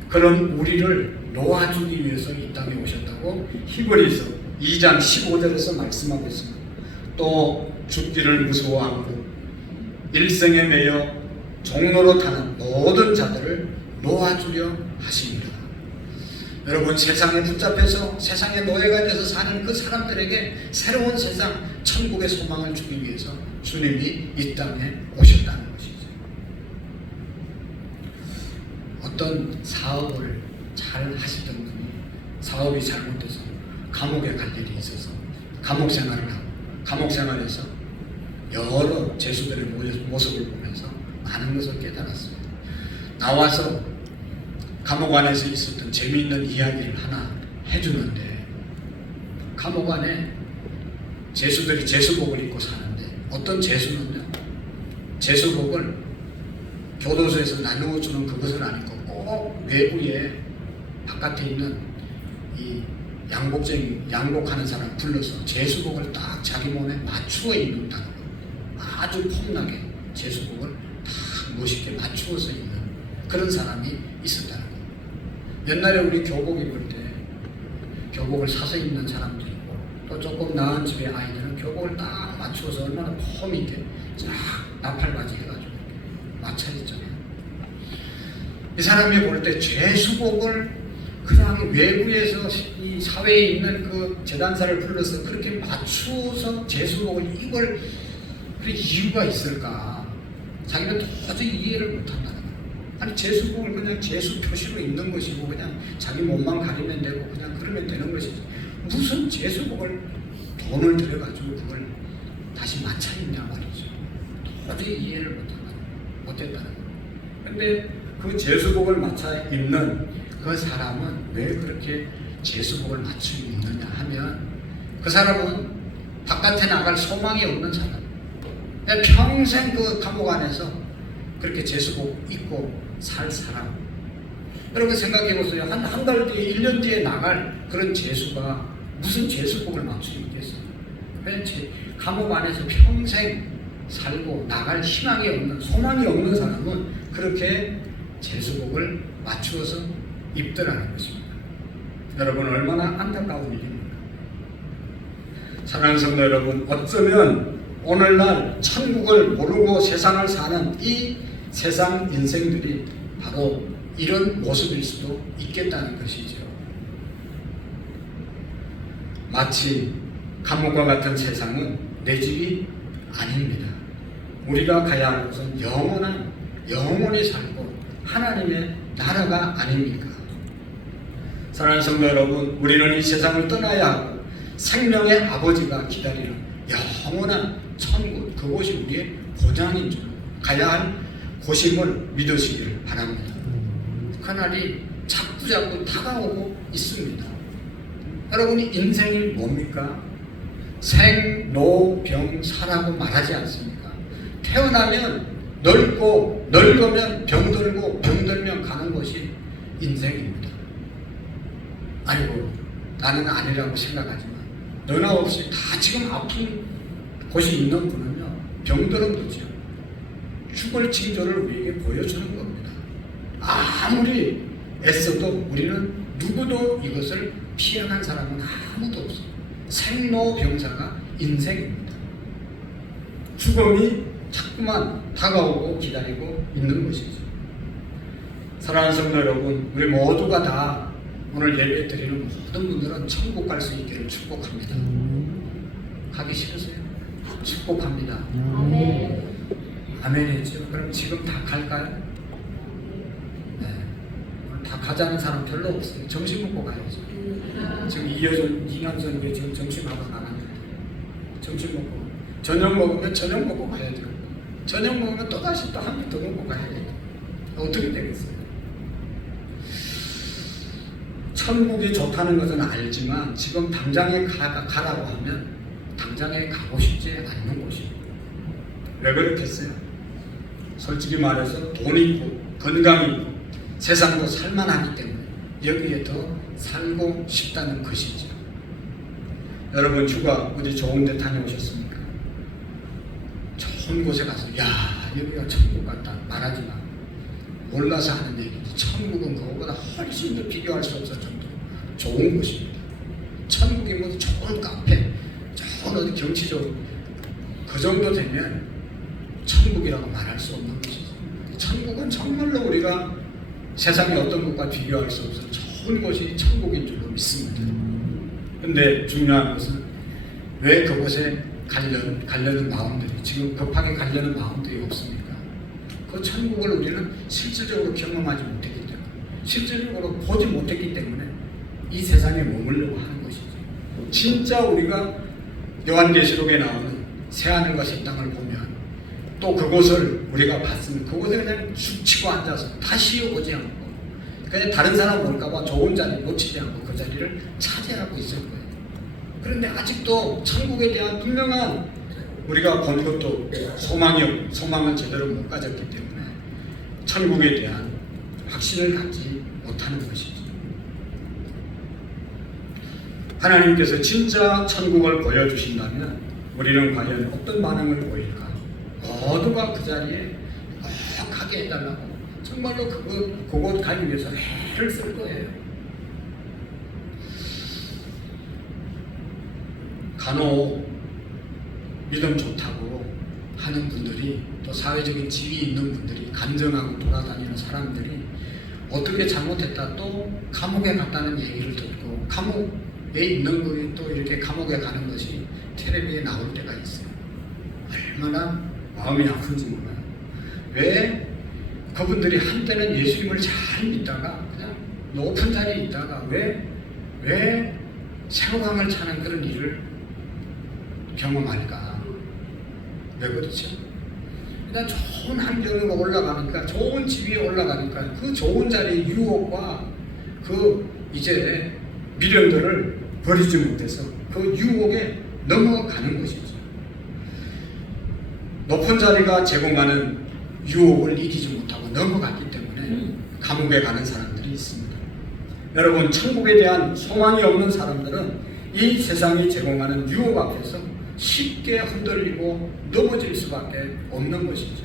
그런 우리를 놓아주기 위해서 이 땅에 오셨다고 히브리서 2장 15절에서 말씀하고 있습니다. 또 죽기를 무서워하고 일생에 매여 종로로 타는 모든 자들을 놓아주려 하십니다. 여러분, 세상에 붙잡혀서 세상의 노예가 돼서 사는 그 사람들에게 새로운 세상, 천국의 소망을 주기 위해서 주님이 이 땅에 오셨다는 것이죠. 어떤 사업을 잘 하시던 분이 사업이 잘못돼서 감옥에 갈 일이 있어서 감옥 생활을 하고 감옥 생활에서 여러 죄수들의 모습을 보면서 많은 것을 깨달았습니다. 나와서 감옥 안에서 있었던 재미있는 이야기를 하나 해주는데, 감옥 안에 죄수들이 죄수복을 입고 사는데 어떤 죄수는요, 죄수복을 교도소에서 나누어 주는 그것은 아니고 꼭 외부에 바깥에 있는 이 양복하는 사람 불러서 죄수복을 딱 자기 몸에 맞추어 입는다는 거. 아주 폼나게 죄수복을 딱 멋있게 맞추어서 입는 그런 사람이 있었다는 거. 옛날에 우리 교복 입을 때 교복을 사서 입는 사람도 있고, 또 조금 나은 집의 아이들은 교복을 딱 맞추어서 얼마나 폼 있게 쫙 나팔바지 해가지고 맞춰 있잖아요. 이 사람이 볼 때 죄수복을 그냥 외부에서 이 사회에 있는 그 재단사를 불러서 그렇게 맞추어서 죄수복을 입을 그 이유가 있을까? 자기는 도저히 이해를 못한다는 거예요. 아니, 죄수복을 그냥 죄수 표시로 입는 것이고 그냥 자기 몸만 가리면 되고 그냥 그러면 되는 것이지, 무슨 죄수복을 돈을 들여가지고 그걸 다시 맞춰 입냐 말이죠. 도저히 이해를 못했다는 거예요. 근데 그 죄수복을 맞춰 입는 그 사람은 왜 그렇게 죄수복을 맞추고 있느냐 하면, 그 사람은 바깥에 나갈 소망이 없는 사람, 평생 그 감옥 안에서 그렇게 죄수복 입고 살 사람. 여러분 생각해 보세요. 한 달 뒤에 1년 뒤에 나갈 그런 죄수가 무슨 죄수복을 맞추고 있겠어요? 감옥 안에서 평생 살고 나갈 희망이 없는, 소망이 없는 사람은 그렇게 죄수복을 맞추어서 입더라는 것입니다. 여러분, 얼마나 안타까운 일입니까? 사랑하는 성도 여러분, 어쩌면 오늘날 천국을 모르고 세상을 사는 이 세상 인생들이 바로 이런 모습일 수도 있겠다는 것이죠. 마치 감옥과 같은 세상은 내 집이 아닙니다. 우리가 가야 할 곳은 영원히 살고 하나님의 나라가 아닙니까? 사랑하는 성도 여러분, 우리는 이 세상을 떠나야 하고 생명의 아버지가 기다리는 영원한 천국, 그곳이 우리의 보장인 줄, 가야 할 곳임을 믿으시기를 바랍니다. 그날이 자꾸 다가오고 있습니다. 여러분이 인생이 뭡니까? 생로병사라고 말하지 않습니까? 태어나면 늙고, 늙으면 병들고, 병들면 가는 것이 인생입니다. 아이고, 나는 아니라고 생각하지만 너나 없이 다 지금 아픈 곳이 있는 분은요, 병들은 거죠. 죽을 징조를 우리에게 보여주는 겁니다. 아무리 애써도 우리는 누구도 이것을 피해간 사람은 아무도 없어요. 생로병사가 인생입니다. 죽음이 자꾸만 다가오고 기다리고 있는 것이죠. 사랑하는 성도 여러분, 우리 모두가 다 오늘 예배 드리는 모든 분들은 천국 갈 수 있기를 축복합니다. 가기 싫으세요? 축복합니다. 아멘이죠. 그럼 지금 다 갈까요? 네. 다 가자는 사람 별로 없어요. 점심 먹고 가야죠. 지금 이남선이 지금 점심하고 나갔는데, 점심 먹고 저녁 먹으면 저녁 먹고 가야 돼요. 저녁 먹으면 또다시 또 한 번 더 먹고 가야 돼요. 어떻게 되겠어요? 천국이 좋다는 것은 알지만 지금 당장에 가라고 하면 당장에 가고 싶지 않는 곳이에요. 왜 그렇겠어요? 솔직히 말해서 돈 있고 건강 있고 세상도 살만하기 때문에 여기에 더 살고 싶다는 것이죠. 여러분, 휴가 어디 좋은 데 다녀오셨습니까? 좋은 곳에 가서 야, 여기가 천국 같다 말하지 마. 몰라서 하는 얘기지. 천국은 그거보다 훨씬 더 비교할 수 없을 정도로 좋은 곳입니다. 천국이 뭐 좋은 카페, 좋은 어디 경치적으로 그 정도 되면 천국이라고 말할 수 없는 것이죠. 천국은 정말로 우리가 세상의 어떤 것과 비교할 수 없어 좋은 곳이 천국인 줄로 믿습니다. 근데 중요한 것은 왜 그곳에 가려는 마음들이, 지금 급하게 가려는 마음들이 없습니까? 그 천국을 우리는 실질적으로 경험하지 못했기 때문에, 실질적으로 보지 못했기 때문에 이 세상에 머물려고 하는 것이죠. 진짜 우리가 요한계시록에 나오는 새하늘과 새 땅을 보면 또 그곳을 우리가 봤으면 그곳에 그냥 죽치고 앉아서 다시 오지 않고 그냥 다른 사람 볼까봐 좋은 자리 놓치지 않고 그 자리를 차지하고 있을 거예요. 그런데 아직도 천국에 대한 분명한 우리가 본 것도 소망을 제대로 못 가졌기 때문에 천국에 대한 확신을 갖지 못하는 것이죠. 하나님께서 진짜 천국을 보여주신다면 우리는 과연 어떤 반응을 보일까? 모두가 그 자리에 꼭 가게 해달라고 정말로 그곳 가기 위해서 애를 쓸 거예요. 간혹 믿음 좋다고 하는 분들이 또 사회적인 지위 있는 분들이 간증하고 돌아다니는 사람들이 어떻게 잘못했다 또 감옥에 갔다는 얘기를 듣고 감옥에 있는 분이 또 이렇게 감옥에 가는 것이 텔레비에 나올 때가 있어요. 얼마나 마음이 아픈지 몰라요. 왜 그분들이 한때는 예수님을 잘 믿다가 그냥 높은 자리에 있다가 왜 새로강을 차는 그런 일을 경험할까? 왜 그렇죠? 일단 좋은 환경으로 올라가니까 좋은 지위에 올라가니까 그 좋은 자리의 유혹과 그 이제 미련들을 버리지 못해서 그 유혹에 넘어가는 것이죠. 높은 자리가 제공하는 유혹을 이기지 못하고 넘어갔기 때문에 감옥에 가는 사람들이 있습니다. 여러분, 천국에 대한 소망이 없는 사람들은 이 세상이 제공하는 유혹 앞에서 쉽게 흔들리고 넘어질 수밖에 없는 것이죠.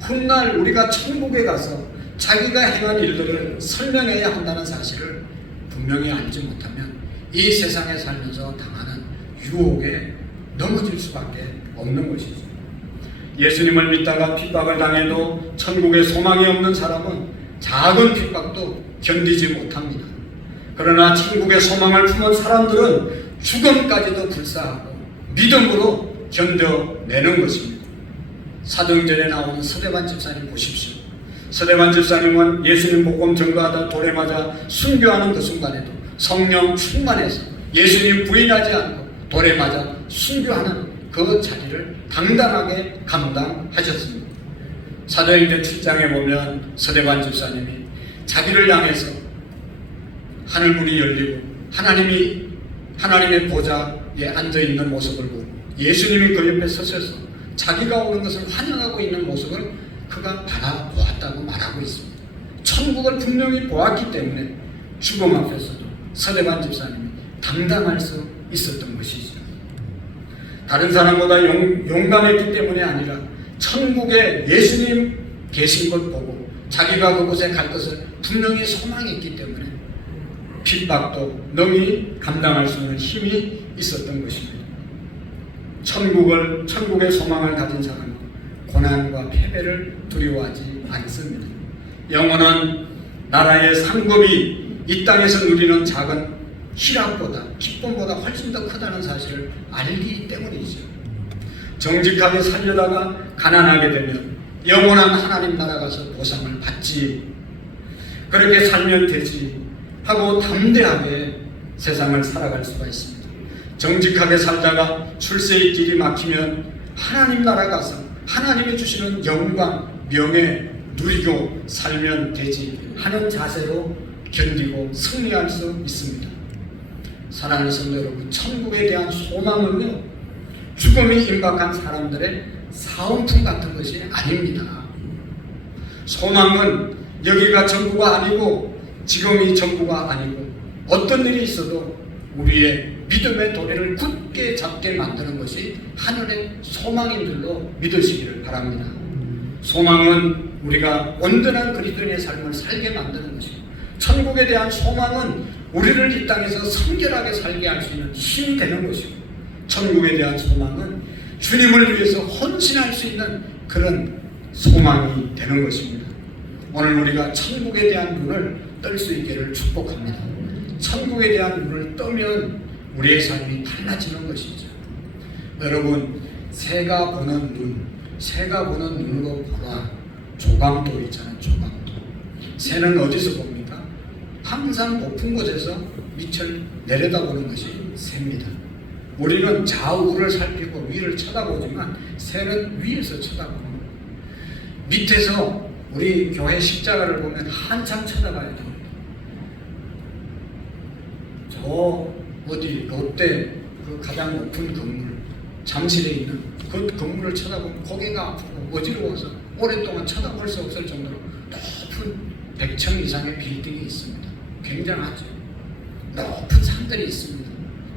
훗날 우리가 천국에 가서 자기가 행한 일들을 설명해야 한다는 사실을 분명히 알지 못하면 이 세상에 살면서 당하는 유혹에 넘어질 수밖에 없는 것이죠. 예수님을 믿다가 핍박을 당해도 천국에 소망이 없는 사람은 작은 핍박도 견디지 못합니다. 그러나 천국의 소망을 품은 사람들은 죽음까지도 불사하고 믿음으로 견뎌내는 것입니다. 사도행전에 나오는 서대반 집사님 보십시오. 서대반 집사님은 예수님 복음 전가하다 돌에 맞아 순교하는 그 순간에도 성령 충만해서 예수님 부인하지 않고 돌에 맞아 순교하는 그 자리를 당당하게 감당하셨습니다. 사도행전 7장에 보면 서대반 집사님이 자기를 향해서 하늘문이 열리고 하나님의 보좌에 앉아있는 모습을 보고 예수님이 그 옆에 서셔서 자기가 오는 것을 환영하고 있는 모습을 그가 바라보았다고 말하고 있습니다. 천국을 분명히 보았기 때문에 죽음 앞에서도 서대반 집사님이 당당할 수 있었던 것이죠. 다른 사람보다 용감했기 때문이 아니라 천국에 예수님 계신 것 보고 자기가 그곳에 갈 것을 분명히 소망했기 때문에 핍박도 능히 감당할 수 있는 힘이 있었던 것입니다. 천국의 소망을 가진 사람은 고난과 패배를 두려워하지 않습니다. 영원한 나라의 상급이 이 땅에서 누리는 작은 희락보다 기쁨보다 훨씬 더 크다는 사실을 알기 때문이죠. 정직하게 살려다가 가난하게 되면 영원한 하나님 나라 가서 보상을 받지, 그렇게 살면 되지 하고 담대하게 세상을 살아갈 수가 있습니다. 정직하게 살다가 출세의 길이 막히면 하나님 나라 가서 하나님이 주시는 영광, 명예 누리고 살면 되지 하는 자세로 견디고 승리할 수 있습니다. 사랑하는 성도 여러분, 천국에 대한 소망은요, 죽음이 임박한 사람들의 사은품 같은 것이 아닙니다. 소망은 여기가 전부가 아니고 지금이 전부가 아니고 어떤 일이 있어도 우리의 믿음의 도래를 굳게 잡게 만드는 것이 하늘의 소망인 줄로 믿으시기를 바랍니다. 소망은 우리가 온전한 그리스도인의 삶을 살게 만드는 것입니다. 천국에 대한 소망은 우리를 이 땅에서 성결하게 살게 할 수 있는 힘이 되는 것이고, 천국에 대한 소망은 주님을 위해서 헌신할 수 있는 그런 소망이 되는 것입니다. 오늘 우리가 천국에 대한 눈을 뜰 수 있기를 축복합니다. 천국에 대한 눈을 뜨면 우리의 삶이 달라지는 것이죠. 여러분, 새가 보는 눈으로 보라. 조광도 있잖아요. 조광도. 새는 어디서 봅니까? 항상 높은 곳에서 밑을 내려다보는 것이 새입니다. 우리는 좌우를 살피고 위를 쳐다보지만 새는 위에서 쳐다보는 거예요. 밑에서 우리 교회 십자가를 보면 한참 쳐다봐야 됩니다. 저 어디 롯데 그 가장 높은 건물 잠실에 있는 그 건물을 쳐다보면 고개가 아프고 어지러워서 오랫동안 쳐다볼 수 없을 정도로 높은 100층 이상의 빌딩이 있습니다. 굉장하죠. 높은 산들이 있습니다.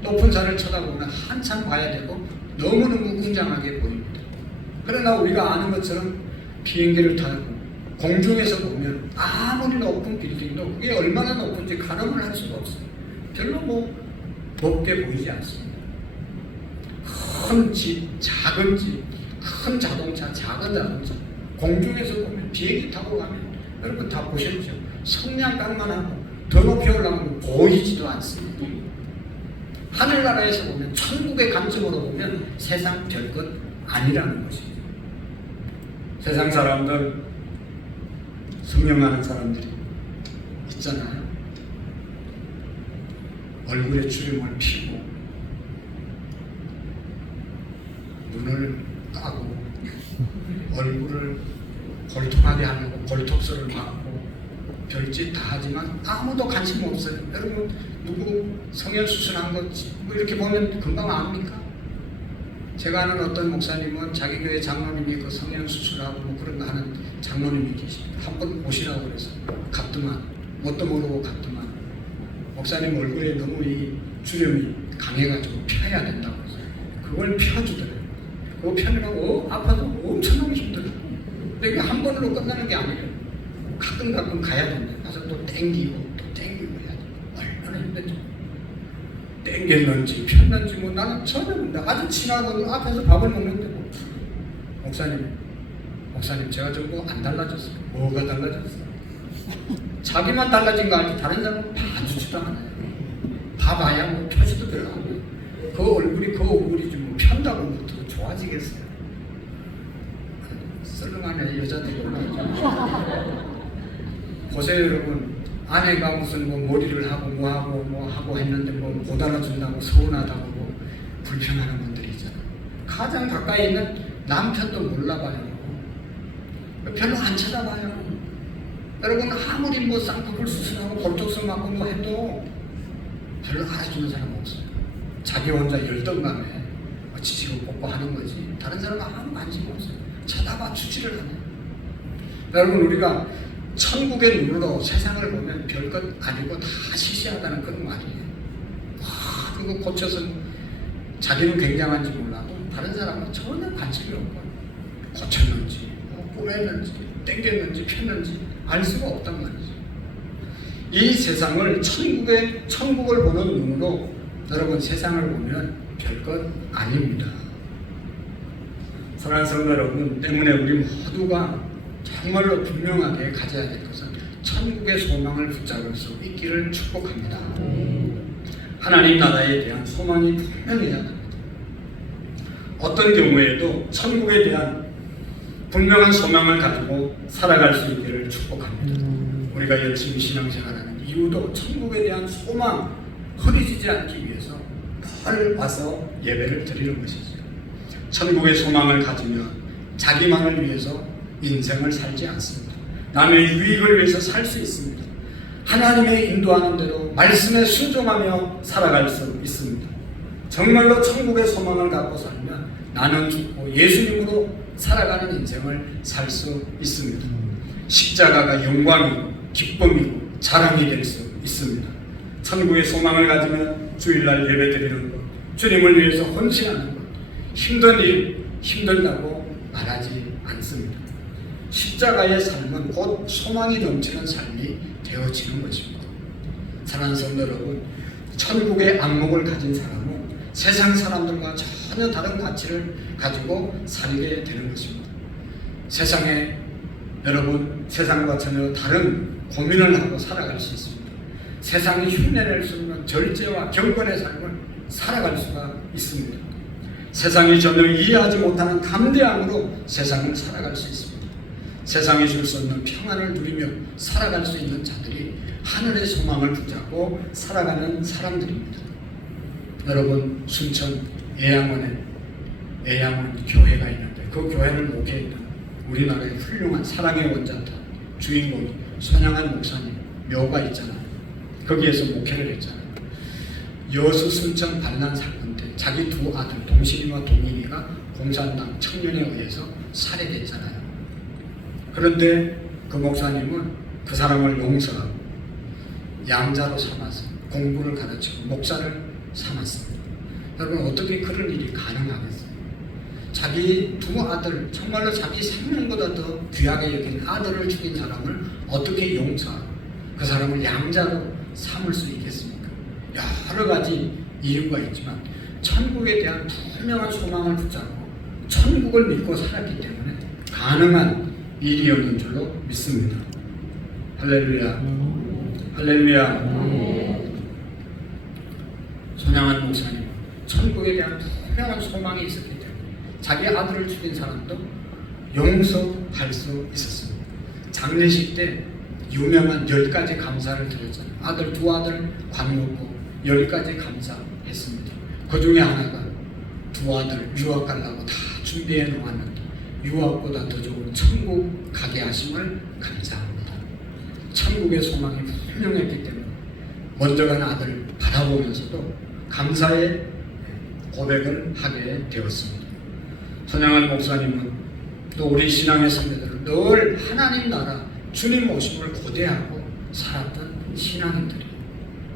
높은 산을 쳐다보면 한참 봐야 되고 너무너무 웅장하게 보입니다. 그러나 우리가 아는 것처럼 비행기를 타고 공중에서 보면 아무리 높은 빌딩도 그게 얼마나 높은지 가늠을 할 수가 없어요. 별로 높게 보이지 않습니다. 큰 집, 작은 집, 큰 자동차, 작은 자동차 공중에서 보면 비행기 타고 가면 여러분 다 보셨죠? 성냥강만 하고 더 높이 올라가면 보이지도 않습니다. 하늘나라에서 보면 천국의 관점으로 보면 세상 별것 아니라는 것이죠. 세상 사람들 성령하는 사람들이 있잖아요. 얼굴에 주름을 피고 눈을 까고 얼굴을 골통하게 하려고 볼톡스를 맞고 별짓 다 하지만 아무도 관심 없어요. 여러분 누구 성형수술한 거 뭐 이렇게 보면 금방 압니까? 제가 아는 어떤 목사님은 자기 교회 장로님이 그 성형수술하고 뭐 그런 거 하는 장로님이 계십니다. 한번 보시라고 그래서 갔더만 뭣도 모르고 갔더만 목사님 얼굴에 너무 이 주름이 강해가지고 펴야 된다고 해서 그걸 펴주더래요. 그거 펴느라고 아파도 엄청나게 힘들어요. 근데 이게 한 번으로 끝나는 게 아니에요. 가끔 가야 된다. 가서 또 땡기고 해야 돼. 얼마나 힘들죠. 땡겼는지 폈는지 뭐 나는 전혀 모른다. 아주 친하고 앞에서 밥을 먹는데 뭐. 목사님 제가 좀 뭐 안 달라졌어요. 뭐가 달라졌어요? 자기만 달라진 거 알지 다른 사람은 봐주지도 않아요. 봐봐야 뭐 표시도 별로 안 해요. 그 얼굴이 좀 뭐 편다고 뭐 더 좋아지겠어요. 썰렁하네 여자들이. 보세요 여러분. 아내가 무슨 뭐 머리를 하고 뭐 하고 했는데 뭐 못 알아준다고 서운하다고 뭐 불평하는 분들이 있잖아요. 가장 가까이 있는 남편도 몰라봐요. 별로 안 쳐다봐요. 여러분 아무리 뭐 쌍꺼풀 수술하고 볼톡스 맞고 뭐 해도 별로 알아주는 사람 없어요. 자기 혼자 열등감에 지지고 볶고 하는 거지 다른 사람은 아무 관심 없어요. 쳐다봐 주지를 않아요. 여러분 우리가 천국의 눈으로 세상을 보면 별것 아니고 다 시시하다는 그런 말이에요. 그거 고쳐서 자기는 굉장한지 몰라도 다른 사람은 전혀 관심이 없고 고쳤는지 꼬맸는지 땡겼는지 폈는지 알 수가 없단 말이죠. 이 세상을 천국을 보는 눈으로 여러분 세상을 보면 별것 아닙니다. 사랑하는 성도 여러분 때문에 우리 모두가 정말로 분명하게 가져야 될 것은 천국의 소망을 붙잡을 수 있기를 축복합니다. 하나님 나라에 대한 소망이 분명해야 합니다. 어떤 경우에도 천국에 대한 분명한 소망을 가지고 살아갈 수 있기를 축복합니다. 우리가 열심히 신앙생활하는 이유도 천국에 대한 소망 흐려지지 않기 위해서 늘 와서 예배를 드리는 것이죠. 천국의 소망을 가지면 자기만을 위해서 인생을 살지 않습니다. 남의 유익을 위해서 살 수 있습니다. 하나님의 인도하는 대로 말씀에 순종하며 살아갈 수 있습니다. 정말로 천국의 소망을 갖고 살면 나는 죽고 예수님으로 살아가는 인생을 살 수 있습니다. 십자가가 영광이고 기쁨이고 자랑이 될 수 있습니다. 천국의 소망을 가지면 주일날 예배드리는 것, 주님을 위해서 헌신하는 것, 힘든 일, 힘들다고 말하지 않습니다. 십자가의 삶은 곧 소망이 넘치는 삶이 되어지는 것입니다. 사랑하는 성도 여러분, 천국의 안목을 가진 사람은 세상 사람들과 전혀 다른 가치를 가지고 살게 되는 것입니다. 세상에 여러분 세상과 전혀 다른 고민을 하고 살아갈 수 있습니다. 세상이 흉내낼 수 없는 절제와 경건의 삶을 살아갈 수가 있습니다. 세상이 전혀 이해하지 못하는 담대함으로 세상을 살아갈 수 있습니다. 세상이 줄 수 없는 평안을 누리며 살아갈 수 있는 자들이 하늘의 소망을 붙잡고 살아가는 사람들입니다. 여러분 순천 애양원 교회가 있는데 그 교회를 목회했던 우리나라의 훌륭한 사랑의 원자탄 주인공이 손양한 목사님 묘가 있잖아요. 거기에서 목회를 했잖아요. 여수 순천 반란 사건 때 자기 두 아들 동실이와 동인이가 공산당 청년에 의해서 살해됐잖아요. 그런데 그 목사님은 그 사람을 용서하고 양자로 삼아서 공부를 가르치고 목사를 삼았습니다. 여러분 어떻게 그런 일이 가능하겠어요? 자기 두 아들, 정말로 자기 생명보다 더 귀하게 여긴 아들을 죽인 사람을 어떻게 용서하고 그 사람을 양자로 삼을 수 있겠습니까? 여러 가지 이유가 있지만 천국에 대한 분명한 소망을 붙잡고 천국을 믿고 살았기 때문에 가능한 일이었는 줄로 믿습니다. 할렐루야. 할렐루야. 손양한 목사님 천국에 대한 분명한 소망이 있었기 때문에 자기 아들을 죽인 사람도 용서할 수 있었습니다. 장례식 때 유명한 10가지 감사를 드렸잖아요. 두 아들 관 놓고 10가지 감사했습니다. 그 중에 하나가 두 아들 유학 가려고 다 준비해 놓았는데 유학보다 더 좋은 천국 가게 하심을 감사합니다. 천국의 소망이 분명했기 때문에 먼저 간 아들을 바라보면서도 감사의 고백을 하게 되었습니다. 손양한 목사님은 또 우리 신앙의 선배들은 늘 하나님 나라 주님 오심을 고대하고 살았던 신앙인들이에요.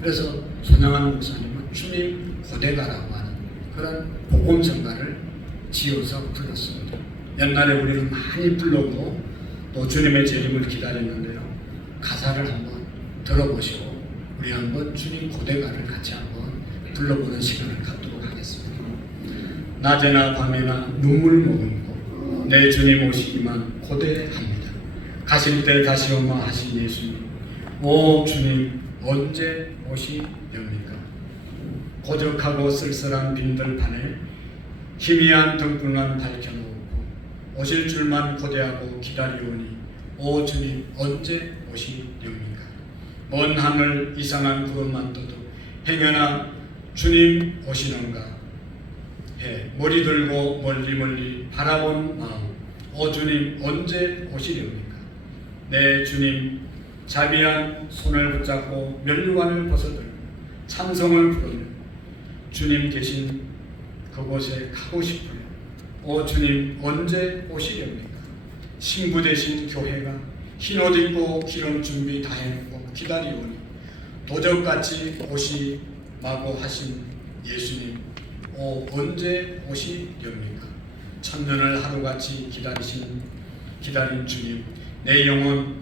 그래서 손양한 목사님은 주님 고대가라고 하는 그런 복음성가를 지어서 불렀습니다. 옛날에 우리는 많이 불렀고 또 주님의 재림을 기다렸는데요. 가사를 한번 들어보시고 우리 한번 주님 고대가를 같이 한번 불러보는 시간을 갖도록 하겠습니다. 낮에나 밤에나 눈물 머금고 내 주님 오시기만 고대합니다. 가실 때 다시 오마 하신 예수님, 오 주님 언제 오시렵니까? 고적하고 쓸쓸한 빈들판에 희미한 등불만 밝혀놓고 오실 줄만 고대하고 기다리오니 오 주님 언제 오시렵니까? 먼 하늘 이상한 구름만 떠도 행여나 주님 오시는가 해 머리 들고 멀리 바라본 마음, 오 주님 언제 오시렵니까? 내 주님 자비한 손을 붙잡고 면류관을 벗어들고 찬송을 부르며 주님 계신 그곳에 가고 싶어요. 오 주님 언제 오시렵니까? 신부 되신 교회가 흰옷 입고 기름 준비 다 해놓고 기다리오니 도적같이 오시마고 하신 예수님, 오 언제 오시렵니까? 천년을 하루같이 기다린 주님, 내 영혼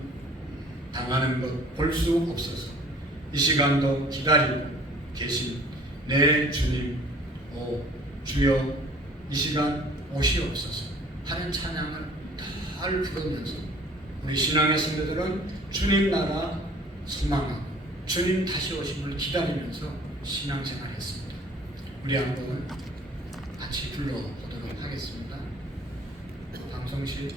당하는 것 볼 수 없어서 이 시간도 기다리고 계신 내 주님, 오 주여 이 시간 오시옵소서 하는 찬양을 잘 부르면서 우리 신앙의 성도들은 주님 나라 소망하고 주님 다시 오심을 기다리면서 신앙생활했습니다. 우리 한번 같이 불러보도록 하겠습니다. 방송실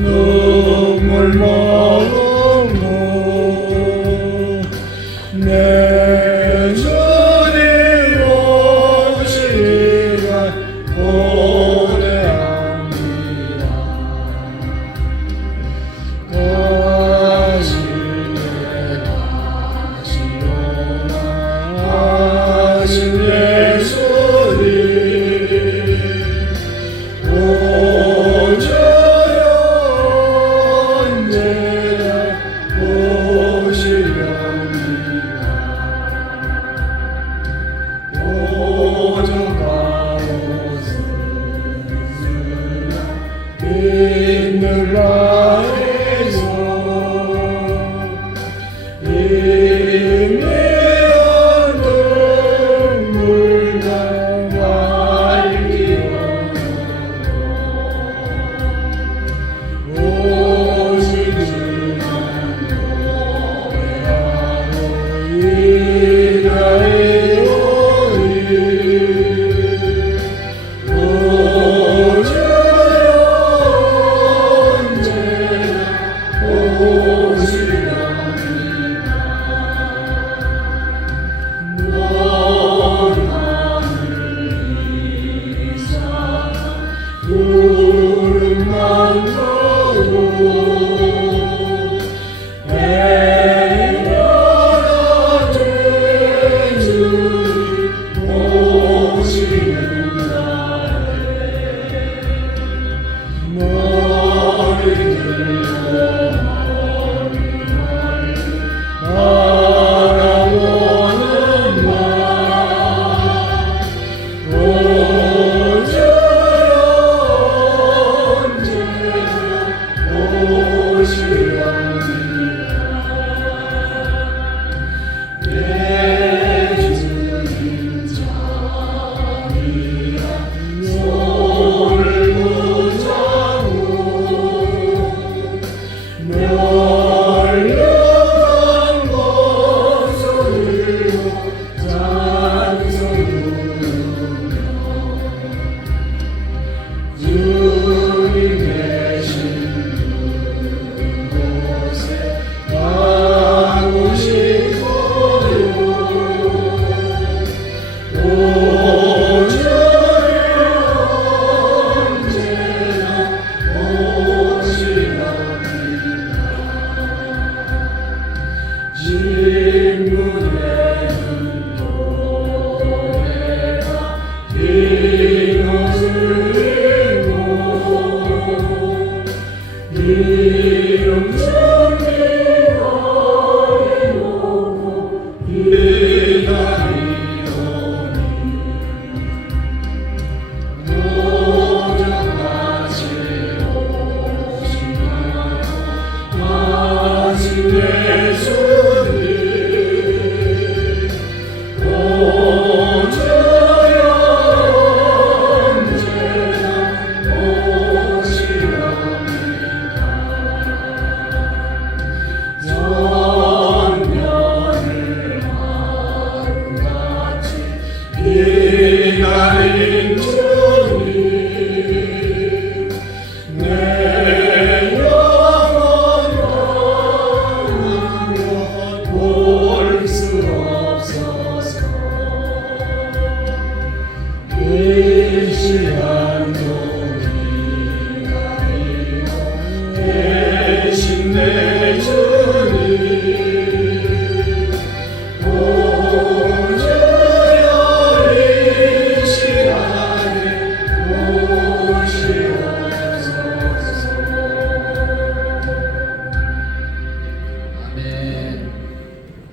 눈물 머금고 내 주님 오시기가 고대합니다. 가실 때 다시 오라 하신 예수님, 오셔요 언제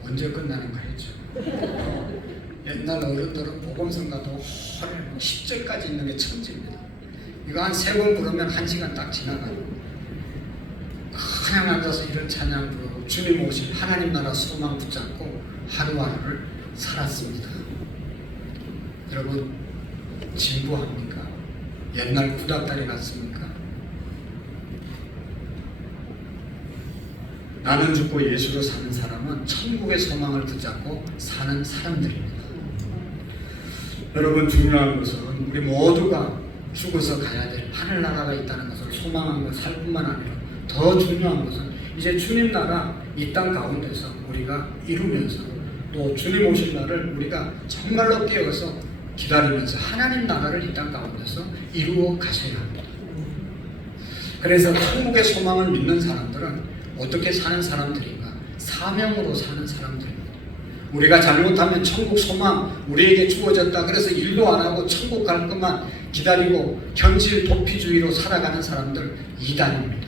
언제 끝나는 거였죠? 옛날 어른들은 복음성 가도 10절까지 있는 게 천지입니다. 이거 한 3번 부르면 1시간 딱 지나가요. 그냥 앉아서 이런 찬양 부르고 주님 오신 하나님 나라 소망 붙잡고 하루하루를 살았습니다. 여러분 진부합니까? 옛날 구닥다리 같습니까? 나는 죽고 예수로 사는 사람은 천국의 소망을 붙잡고 사는 사람들입니다. 여러분 중요한 것은 우리 모두가 죽어서 가야 될 하늘나라가 있다는 것을 소망하며 살 뿐만 아니라 더 중요한 것은 이제 주님 나라 이 땅 가운데서 우리가 이루면서 또 주님 오실 날을 우리가 정말로 깨어서 기다리면서 하나님 나라를 이 땅 가운데서 이루어 가셔야 합니다. 그래서 천국의 소망을 믿는 사람들은 어떻게 사는 사람들인가? 사명으로 사는 사람들입니다. 우리가 잘못하면 천국 소망 우리에게 주어졌다 그래서 일도 안 하고 천국 갈 것만 기다리고 현실 도피주의로 살아가는 사람들 이단입니다.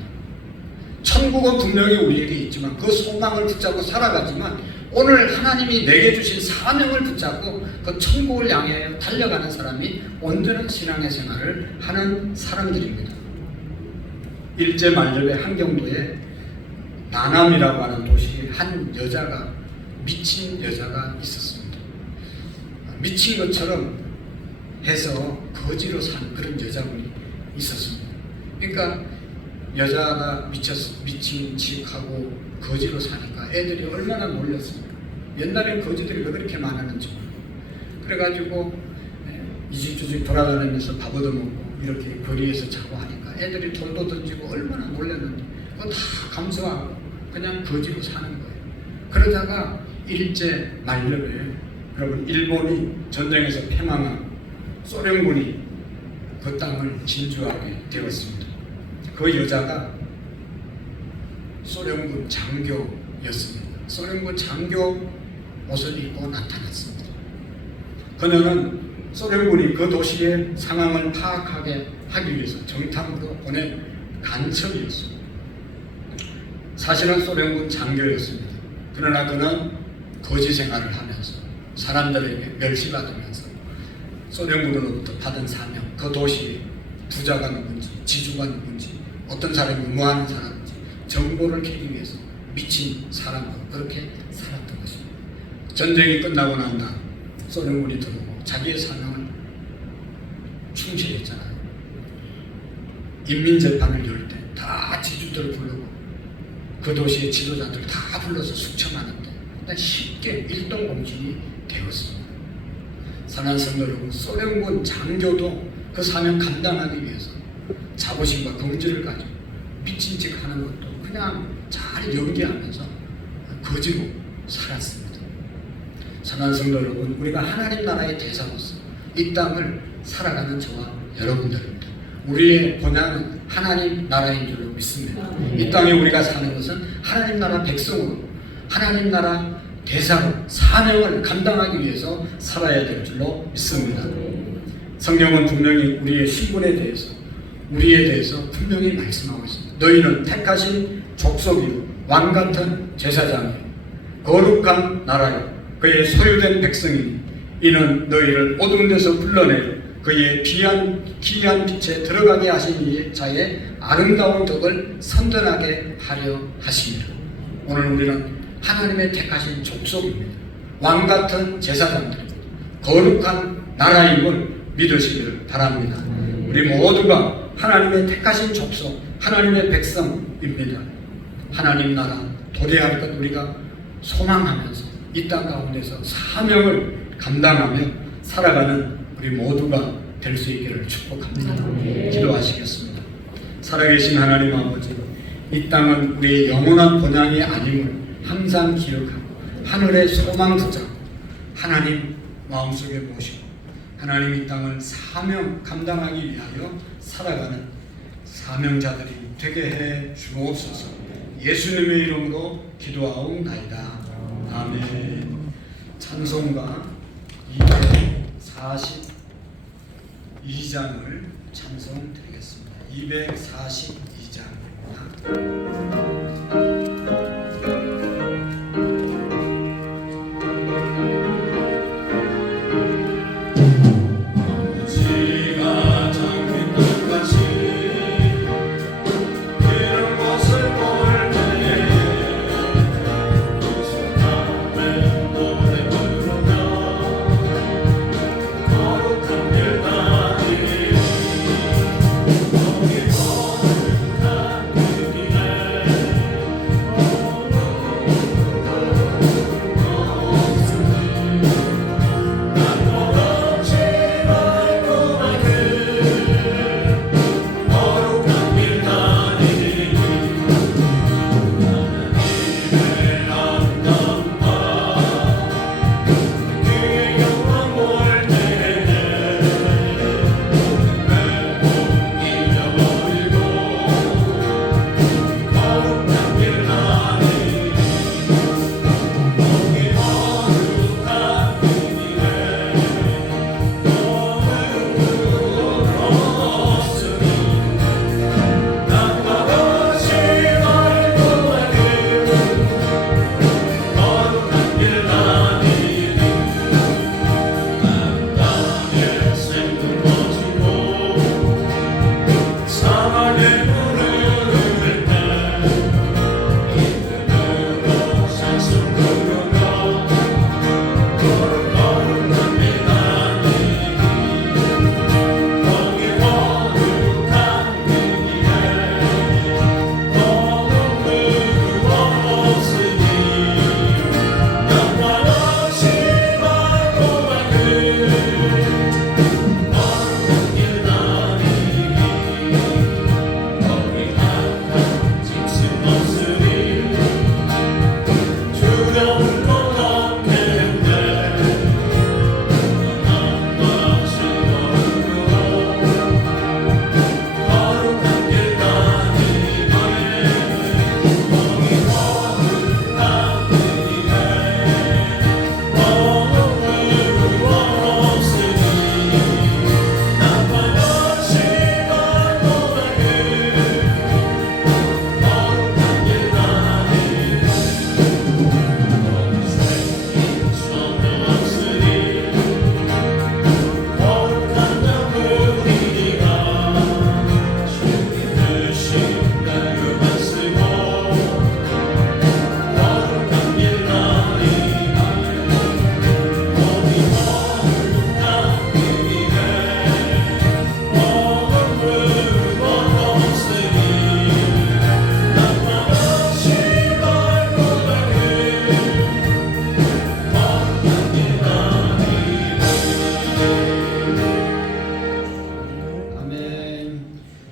천국은 분명히 우리에게 있지만 그 소망을 붙잡고 살아가지만 오늘 하나님이 내게 주신 사명을 붙잡고 그 천국을 향해 달려가는 사람이 온전한 신앙의 생활을 하는 사람들입니다. 일제 말년에 한경도에 나남이라고 하는 도시에 한 여자가 미친 여자가 있었습니다. 미친 것처럼 해서 거지로 사는 그런 여자분이 있었습니다. 그러니까 여자가 미친 척하고 거지로 사니까 애들이 얼마나 놀랐습니까? 옛날엔 거지들이 왜 그렇게 많았는지 그래가지고 이 집 저 집 돌아다니면서 밥 얻어먹고 이렇게 거리에서 자고 하니까 애들이 돌도 던지고 얼마나 놀랐는지 그거 다 감수하고 그냥 거지로 사는 거예요. 그러다가 일제 말년에 여러분 일본이 전쟁에서 패망한 소련군이 그 땅을 진주하게 되었습니다. 그 여자가 소련군 장교였습니다. 소련군 장교 옷을 입고 나타났습니다. 그녀는 소련군이 그 도시의 상황을 파악하게 하기 위해서 정탐으로 보낸 간첩이었습니다. 사실은 소련군 장교였습니다. 그러나 그는 거지 생활을 하면서 사람들에게 멸시받으면서 소련군으로부터 받은 사명, 그 도시에 부자가 누군지, 지주가 누군지, 어떤 사람이 뭐 하는 사람인지 정보를 캐기 위해서 미친 사람으로 그렇게 살았던 것입니다. 전쟁이 끝나고 난 다음 소련군이 들어오고 자기의 사명을 충실했잖아요. 인민재판을 열 때 다 지주들을 부르고 그 도시의 지도자들 다 불러서 숙청하는데 일단 쉽게 일동공신이 되었습니다. 사랑하는 성도 여러분, 소련군 장교도 그 사명 감당하기 위해서 자부심과 긍지를 가지고 미친 척 하는 것도 그냥 잘 연기하면서 거지로 살았습니다. 사랑하는 성도 여러분, 우리가 하나님 나라의 대사로서 이 땅을 살아가는 저와 여러분들입니다. 우리의 본향은 하나님 나라인 줄로 믿습니다. 이 땅에 우리가 사는 것은 하나님 나라 백성으로, 하나님 나라 대사로 사명을 감당하기 위해서 살아야 될 줄로 믿습니다. 성경은 분명히 우리의 신분에 대해서, 우리에 대해서 분명히 말씀하고 있습니다. 너희는 택하신 족속이요 왕같은 제사장이요 거룩한 나라요 그의 소유된 백성이니 이는 너희를 어두운 데서 불러내 그의 귀한 빛에 들어가게 하신 이 자의 아름다운 덕을 선전하게 하려 하심이라. 오늘 우리는 하나님의 택하신 족속입니다. 왕같은 제사장들입니다. 거룩한 나라임을 믿으시기를 바랍니다. 우리 모두가 하나님의 택하신 족속, 하나님의 백성입니다. 하나님 나라 도래할 것 우리가 소망하면서 이 땅 가운데서 사명을 감당하며 살아가는 우리 모두가 될 수 있기를 축복합니다. 기도하시겠습니다. 살아계신 하나님 아버지, 이 땅은 우리의 영원한 본향이 아님을 항상 기억하고 하늘의 소망 붙잡고 하나님 마음속에 모시고 하나님 이 땅을 사명 감당하기 위하여 살아가는 사명자들이 되게 해 주옵소서. 예수님의 이름으로 기도하옵나이다. 아멘. 찬송가 242장을 찬송드리겠습니다. 242장입니다.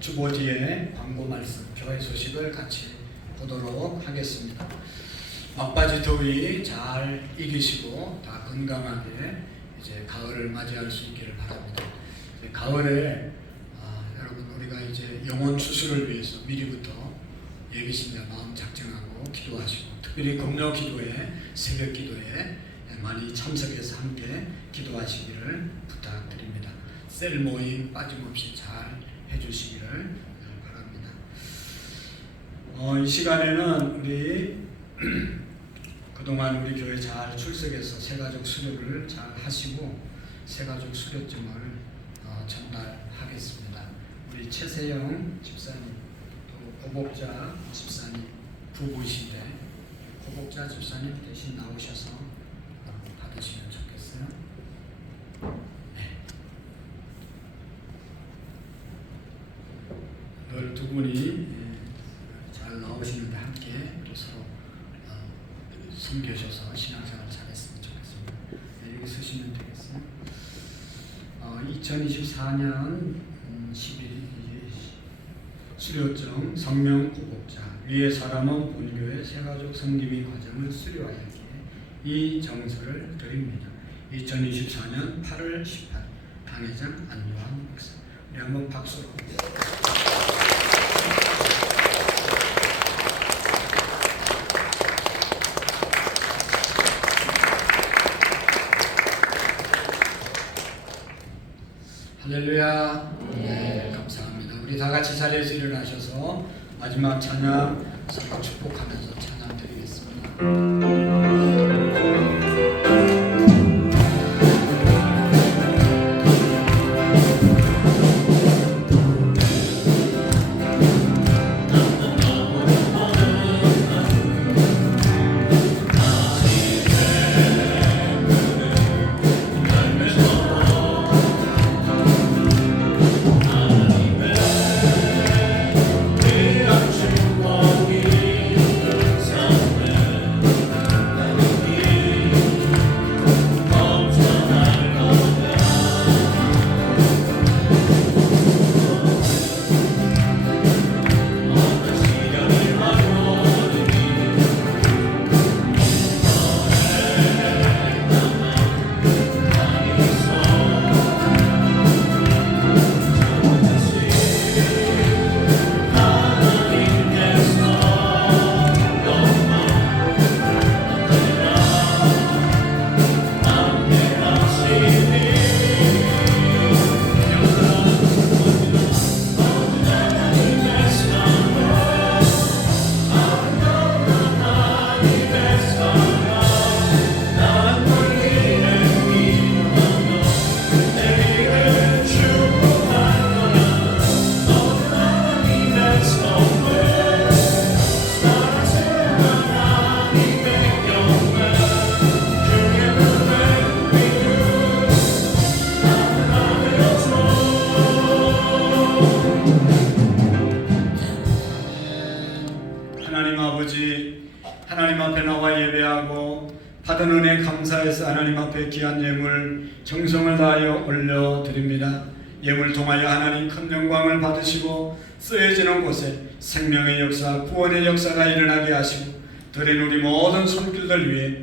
주보 뒤에 광고 말씀, 교회 소식을 같이 보도록 하겠습니다. 막바지 더위 잘 이기시고 다 건강하게 이제 가을을 맞이할 수 있기를 바랍니다. 이제 가을에 여러분 우리가 이제 영혼 수술을 위해서 미리부터 예비신자 마음 작정하고 기도하시고 특별히 금요 기도에 새벽 기도에 많이 참석해서 함께 기도하시기를 부탁드립니다. 셀 모임 빠짐없이 잘 해주시기를 바랍니다. 이 시간에는 우리 그동안 우리 교회 잘 출석해서 새가족 수료를 잘 하시고 새가족 수료증을 전달하겠습니다. 우리 최세영 집사님 또 고복자 집사님 부부이신데 고복자 집사님 대신 나오셔서 받으시면 좋겠어요. 네. 늘 두 분이 잘 나오시는데 함께 우리 서로 섬겨셔서 신앙생활 잘했으면 좋겠습니다. 네, 여기 쓰시면 되겠어요. 2024년 11일 수료증 성명 고복자 위의 사람은 본교회 새가족 섬김이 과정을 수료하였기에 이 정서를 드립니다. 2024년 8월 18일 당회장 안요한 목사. 우리 한번 박수로. 할렐루야. 네, 감사합니다. 우리 다 같이 자리에서 일어나셔서 마지막 찬양 서로 축복하면서 찬양 드리겠습니다. 하나님 앞에 나와 예배하고 받은 은혜 감사해서 하나님 앞에 귀한 예물 정성을 다하여 올려드립니다. 예물 통하여 하나님 큰 영광을 받으시고 쓰여지는 곳에 생명의 역사, 구원의 역사가 일어나게 하시고 드린 우리 모든 손길들 위해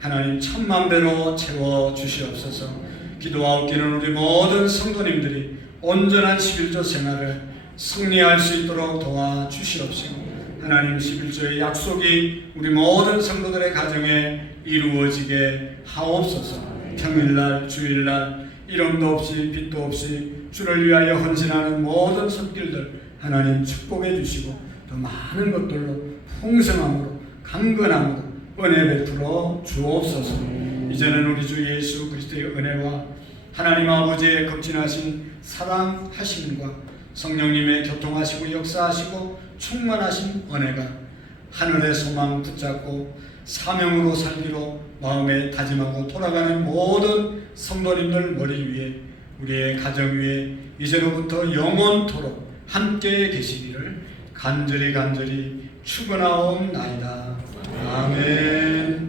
하나님 천만 배로 채워 주시옵소서. 기도하옵기는 우리 모든 성도님들이 온전한 11조 생활을 승리할 수 있도록 도와주시옵시고 하나님 11조의 약속이 우리 모든 성도들의 가정에 이루어지게 하옵소서. 평일날 주일날 이름도 없이 빛도 없이 주를 위하여 헌신하는 모든 손길들 하나님 축복해 주시고 더 많은 것들로 풍성함으로 강건함으로 은혜 베풀어 주옵소서. 이제는 우리 주 예수 그리스도의 은혜와 하나님 아버지의 극진하신 사랑하심과 성령님의 교통하시고 역사하시고 충만하신 은혜가 하늘의 소망 붙잡고 사명으로 살기로 마음에 다짐하고 돌아가는 모든 성도님들 머리 위에 우리의 가정 위에 이제로부터 영원토록 함께 계시기를 간절히 축원하옵나이다. 아멘.